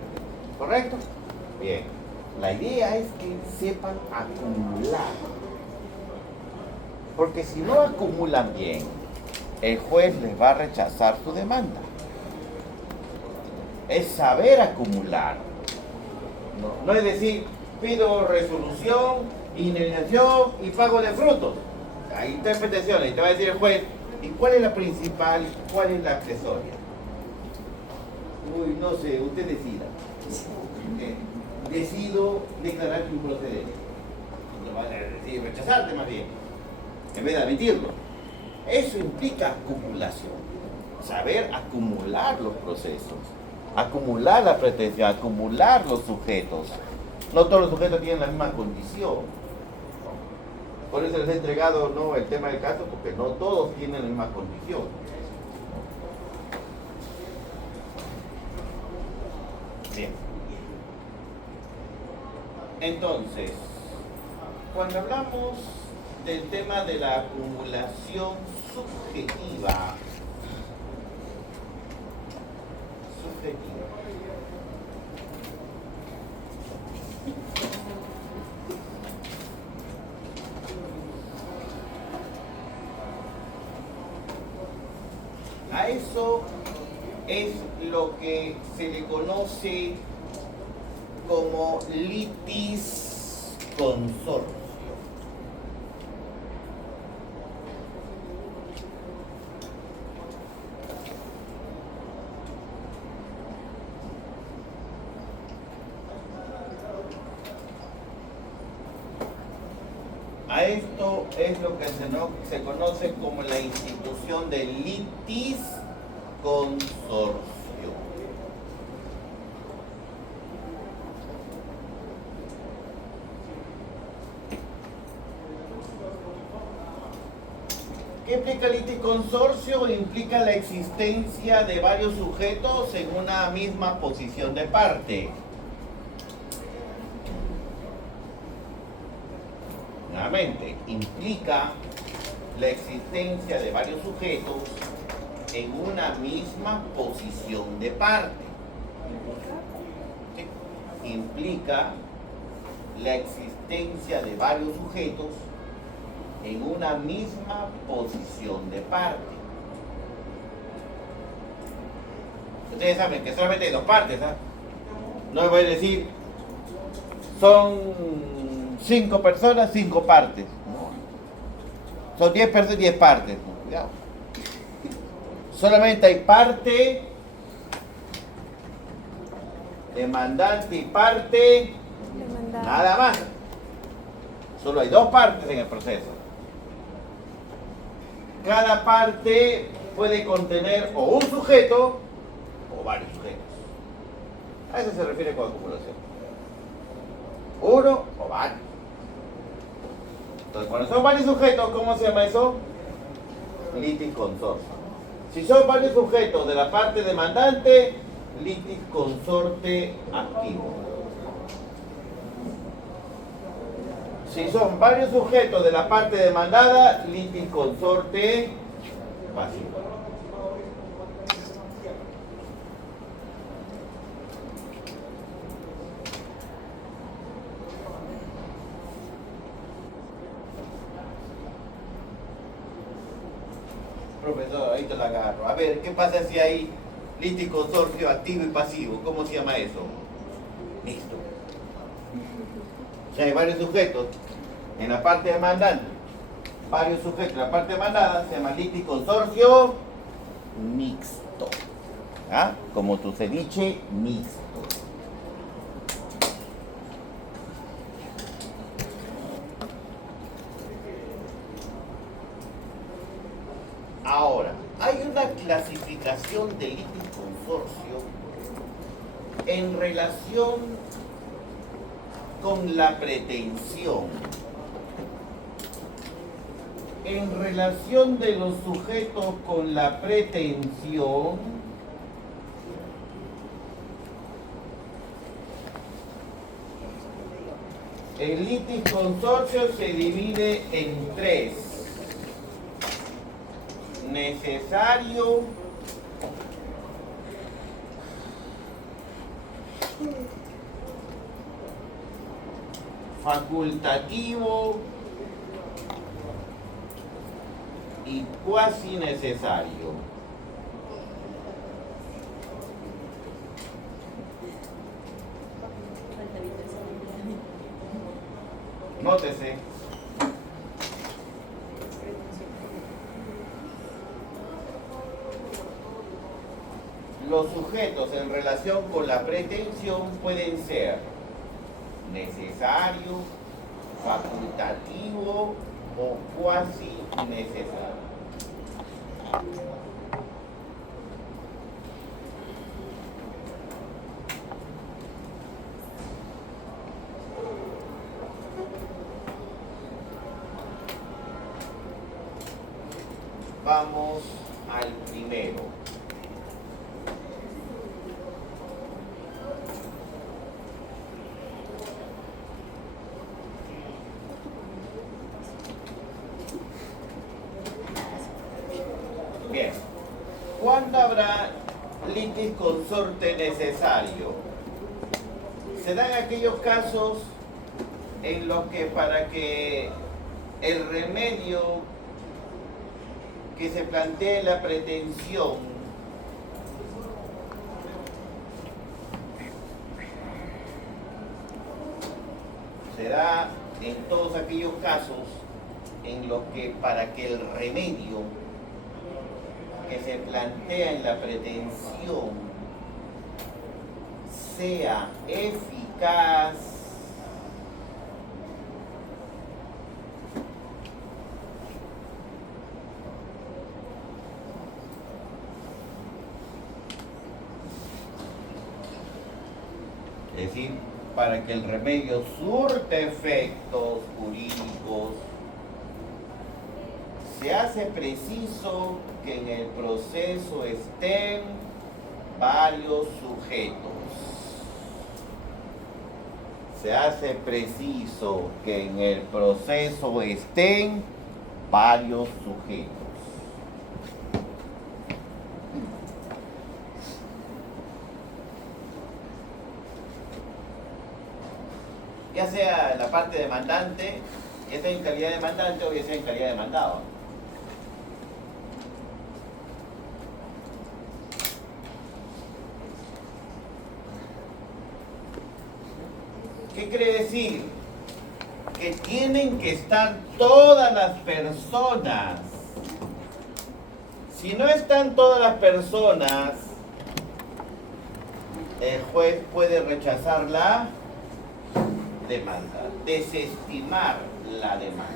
¿Correcto? Bien. La idea es que sepan acumular. Porque si no acumulan bien, el juez les va a rechazar su demanda. Es saber acumular. No es decir, pido resolución, indemnización y pago de frutos. Hay tres pretensiones y te va a decir el juez, ¿y cuál es la principal? ¿Cuál es la accesoria? Uy, no sé, usted decida. Decido declarar improcedente. No van a decir rechazarte más bien, en vez de admitirlo. Eso implica acumulación. Saber acumular los procesos, acumular la pretensión, acumular los sujetos. No todos los sujetos tienen la misma condición. Por eso les he entregado no el tema del caso, porque no todos tienen la misma condición. Bien. Entonces, cuando hablamos del tema de la acumulación subjetiva, a eso es lo que se le conoce como litis consorcio. A esto es lo que se conoce como la institución de litis consorcio. ¿Qué implica litis consorcio? Implica la existencia de varios sujetos en una misma posición de parte. Nuevamente, implica la existencia de varios sujetos en una misma posición de parte. ¿Sí? Implica la existencia de varios sujetos en una misma posición de parte. Ustedes saben que solamente hay dos partes, ¿ah? No me voy a decir, son 5 personas, 5 partes. No. Son 10 personas, 10 partes. No, cuidado. Solamente hay parte, demandante y parte, Demandado. nada más. Solo hay 2 partes en el proceso. Cada parte puede contener o un sujeto o varios sujetos. A eso se refiere con acumulación. Uno o varios. Entonces, cuando son varios sujetos, ¿cómo se llama eso? Litis consorcio. Si son varios sujetos de la parte demandante, litis consorte activo. Si son varios sujetos de la parte demandada, litis consorte pasivo. Profesor, ahí te la agarro. A ver, ¿qué pasa si hay litis consorcio activo y pasivo? ¿Cómo se llama eso? Listo. Si hay varios sujetos en la parte demandante, varios sujetos en la parte demandada, se llama litis consorcio mixto. ¿Ah? Como tu ceviche mixto. Ahora, hay una clasificación de litis consorcio en relación con la pretensión. en relación de los sujetos con la pretensión, el litis consorcio se divide en tres: necesario, facultativo y cuasi necesario. Nótese. Los sujetos en relación con la pretensión pueden ser necesario, facultativo o cuasi necesario. Vamos al primero. Bien. ¿Cuándo habrá litis consorte necesario? Se dan aquellos casos en los que para que el remedio que se plantee la pretensión será en todos aquellos casos en los que para que el remedio que se plantea en la pretensión sea eficaz, es decir, para que el remedio surte efectos jurídicos, se hace preciso que en el proceso estén varios sujetos. Se hace preciso que en el proceso estén varios sujetos. Ya sea la parte demandante, ya sea en calidad de demandante o ya sea en calidad de demandado. ¿Qué quiere decir? Que tienen que estar todas las personas. Si no están todas las personas, el juez puede rechazar la demanda, desestimar la demanda.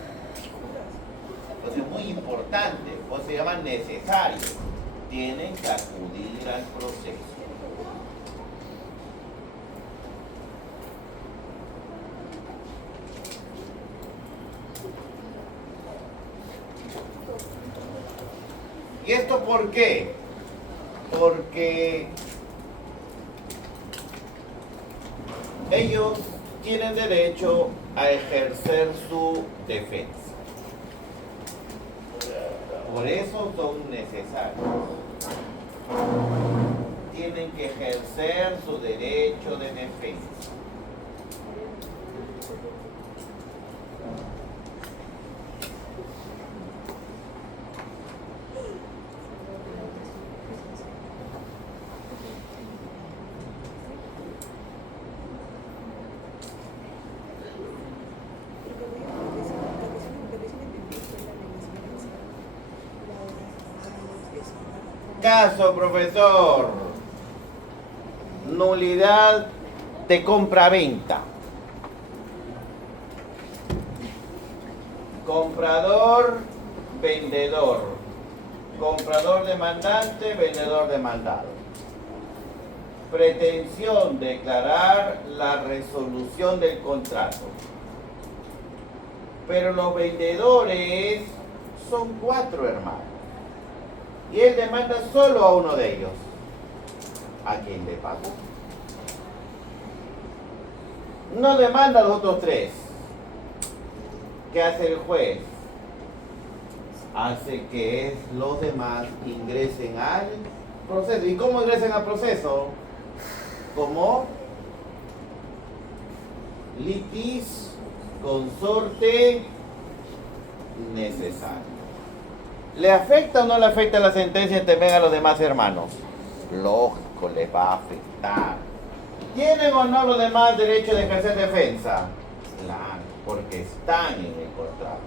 Entonces es muy importante, pues se llama necesario. Tienen que acudir al proceso. ¿Y esto por qué? Porque ellos tienen derecho a ejercer su defensa. Por eso son necesarios. Tienen que ejercer su derecho de defensa. Caso, profesor. Nulidad de compra-venta. Comprador, vendedor. Comprador demandante, vendedor demandado. Pretensión, declarar la resolución del contrato. Pero los vendedores son 4 hermanos. Y él demanda solo a uno de ellos. ¿A quién le pagó? No demanda a los otros 3. ¿Qué hace el juez? Hace que los demás ingresen al proceso. ¿Y cómo ingresan al proceso? Como litis consorte necesario. ¿Le afecta o no le afecta la sentencia también a los demás hermanos? Lógico, les va a afectar. ¿Tienen o no los demás derecho de ejercer defensa? Claro, porque están en el contrato.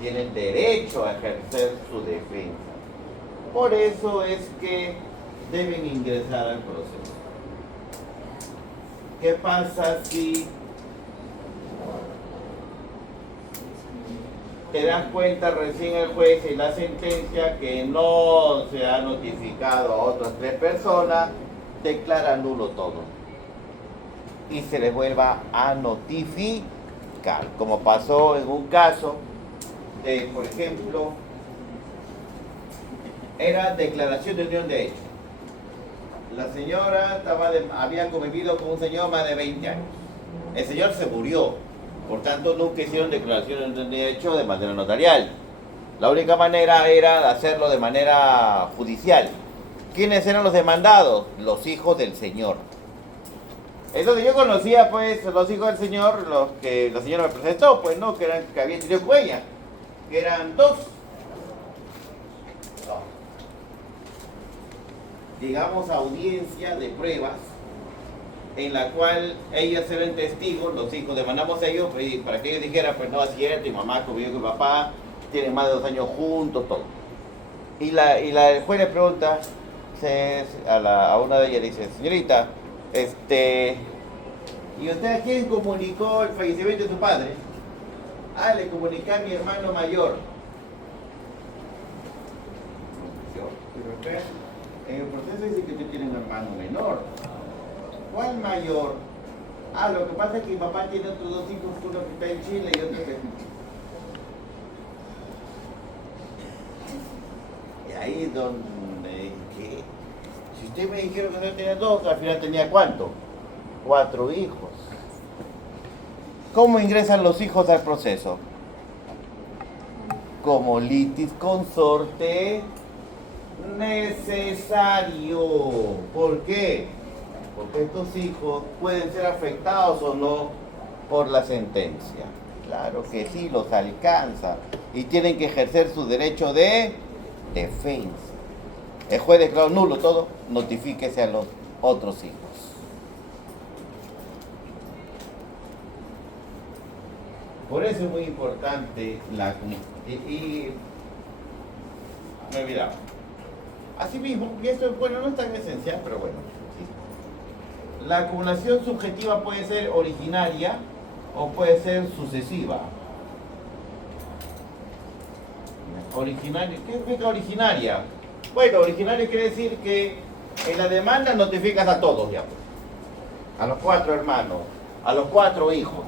Tienen derecho a ejercer su defensa. Por eso es que deben ingresar al proceso. ¿Qué pasa si te das cuenta recién el juez en la sentencia que no se ha notificado a otras 3 personas, declara nulo todo y se les vuelva a notificar, como pasó en un caso de, por ejemplo, era declaración de unión de hechos. La señora había convivido con un señor más de 20 años. El señor se murió. Por tanto, nunca hicieron declaración de hecho de manera notarial. La única manera era hacerlo de manera judicial. ¿Quiénes eran los demandados? Los hijos del señor. Entonces yo conocía pues los hijos del señor, los que la señora me presentó, pues no, que habían tenido con ella, que eran 2. Llegamos a audiencia de pruebas en la cual ellos eran testigos, los hijos, demandamos a ellos para que ellos dijeran, pues no, así era, tu mamá convivió con mi papá, tienen más de 2 años juntos, todo. Y el juez le pregunta a una de ellas, dice, señorita, ¿y usted a quién comunicó el fallecimiento de su padre? Ah, le comuniqué a mi hermano mayor. Pero en el proceso dice que usted tiene un hermano menor. ¿Cuál mayor? Ah, lo que pasa es que mi papá tiene otros 2 hijos, uno que está en Chile y otro que... Y ahí es donde... Si usted me dijeron que no tenía 2, al final tenía ¿cuánto? 4 hijos. ¿Cómo ingresan los hijos al proceso? Como litis consorte necesario. ¿Por qué? Porque estos hijos pueden ser afectados o no por la sentencia. Claro que sí, los alcanza. Y tienen que ejercer su derecho de defensa. El juez declaró nulo todo, notifíquese a los otros hijos. Por eso es muy importante y me he olvidado. Asimismo, y esto bueno, no es tan esencial, pero bueno. ¿Sí? La acumulación subjetiva puede ser originaria o puede ser sucesiva. Originaria, ¿qué significa originaria? Bueno, originaria quiere decir que en la demanda notificas a todos ya, pues. A los 4 hermanos, a los 4 hijos.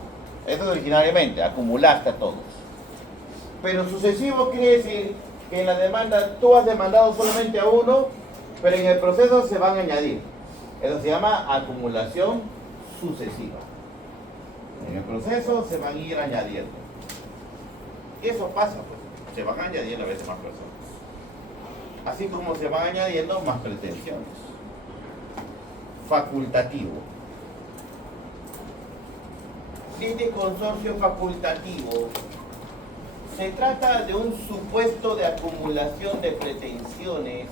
Eso es originariamente, acumulaste a todos. Pero sucesivo quiere decir que en la demanda tú has demandado solamente a uno, pero en el proceso se van a añadir. Eso se llama acumulación sucesiva. En el proceso se van a ir añadiendo. Y eso pasa, pues. Se van añadiendo a veces más personas. Así como se van añadiendo más pretensiones. Facultativo. Este consorcio facultativo se trata de un supuesto de acumulación de pretensiones,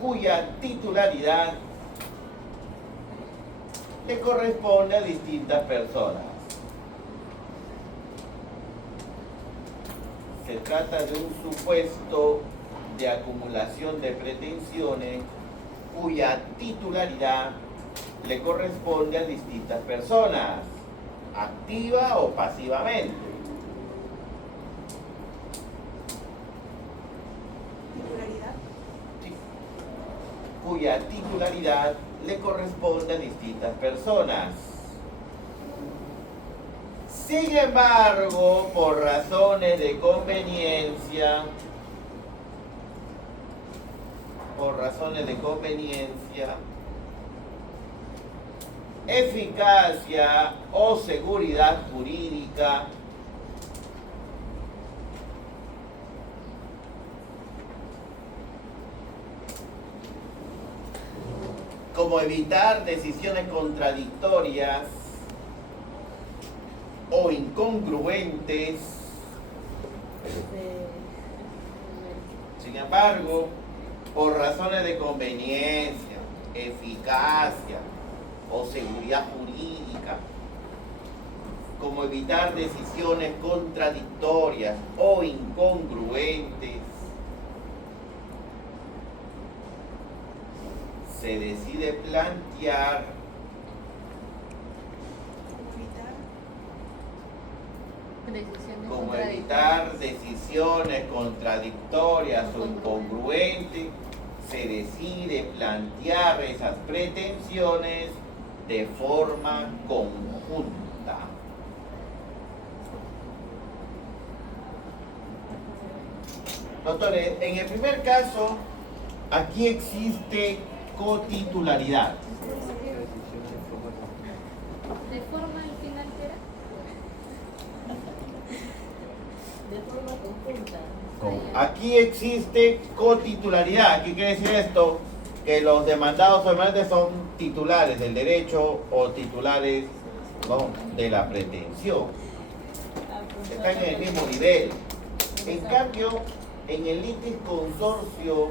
cuya titularidad le corresponde a distintas personas. Se trata de un supuesto de acumulación de pretensiones cuya titularidad le corresponde a distintas personas, activa o pasivamente. ¿Titularidad? Sí. Cuya titularidad le corresponde a distintas personas. Sin embargo, por razones de conveniencia, eficacia o seguridad jurídica, como evitar decisiones contradictorias o incongruentes. Sin embargo, por razones de conveniencia, eficacia o seguridad jurídica, como evitar decisiones contradictorias o incongruentes, se decide plantear como evitar decisiones contradictorias o incongruentes, se decide plantear esas pretensiones de forma conjunta. Doctores, en el primer caso, aquí existe cotitularidad. ¿De forma al final qué era? De forma conjunta. Aquí existe cotitularidad. ¿Qué quiere decir esto? Que los demandados o demandantes son titulares del derecho o titulares, ¿no?, de la pretensión. Están en el mismo nivel. En cambio, en el litis consorcio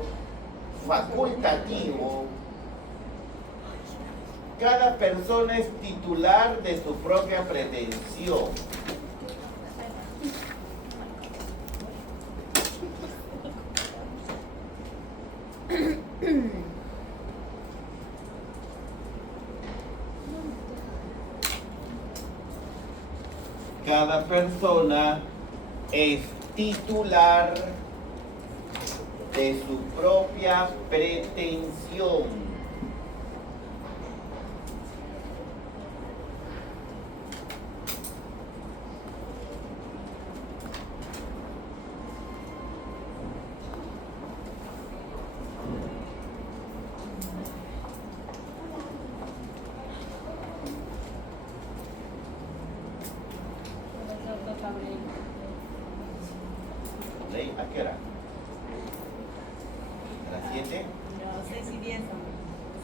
facultativo, cada persona es titular de su propia pretensión. Cada persona es titular de su propia pretensión. ¿A qué hora? ¿A las 7? No, 6 y 10.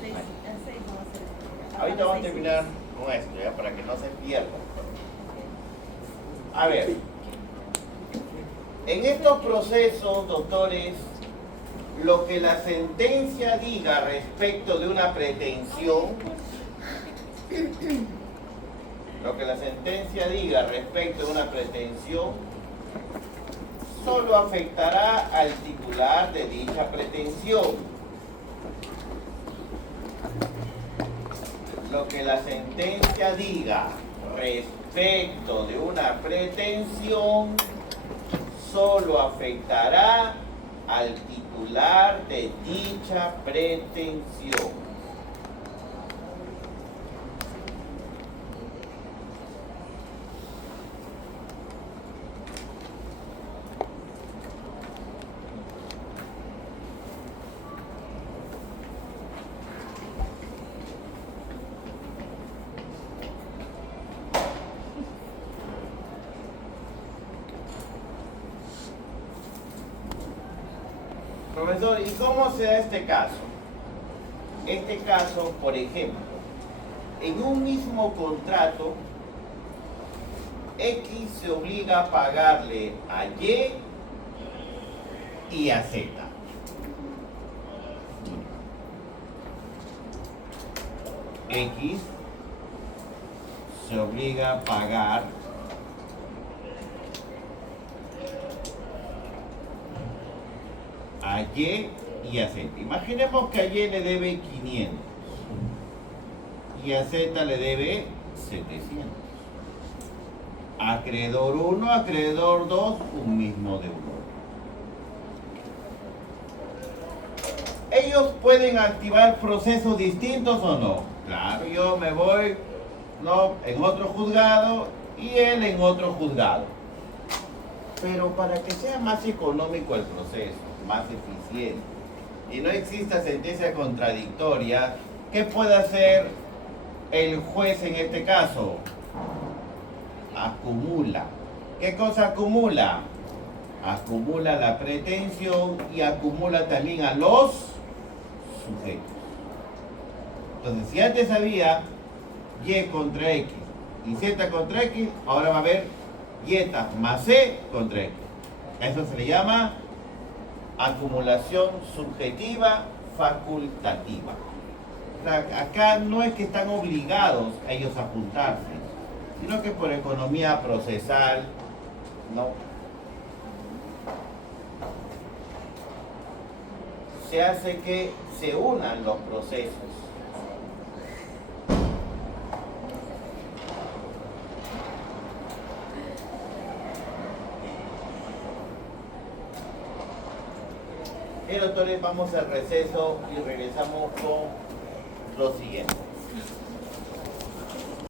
6 vamos a hacer. Ahorita vamos a terminar con esto, ya, para que no se pierda. A ver, en estos procesos, doctores, lo que la sentencia diga respecto de una pretensión, solo afectará al titular de dicha pretensión. Lo que la sentencia diga respecto de una pretensión solo afectará al titular de dicha pretensión. Profesor, ¿y cómo se da este caso? Este caso, por ejemplo, en un mismo contrato, X se obliga a pagarle a Y y a Z. X se obliga a pagar a Y y a Z. Imaginemos que a Y le debe 500 y a Z le debe 700. Acreedor 1, acreedor 2, un mismo deudor. ellos pueden activar procesos distintos o no. Claro, yo me voy, no, en otro juzgado y él en otro juzgado. Pero para que sea más económico el proceso, más eficiente, y no exista sentencia contradictoria, ¿qué puede hacer el juez en este caso? Acumula. ¿Qué cosa acumula? Acumula la pretensión y acumula también a los sujetos. Entonces, si antes había Y contra X y Z contra X, ahora va a haber Y más C contra X. Eso se le llama acumulación subjetiva facultativa. O sea, acá no es que están obligados ellos a juntarse, sino que por economía procesal, no. Se hace que se unan los procesos. Doctores, vamos al receso y regresamos con lo siguiente.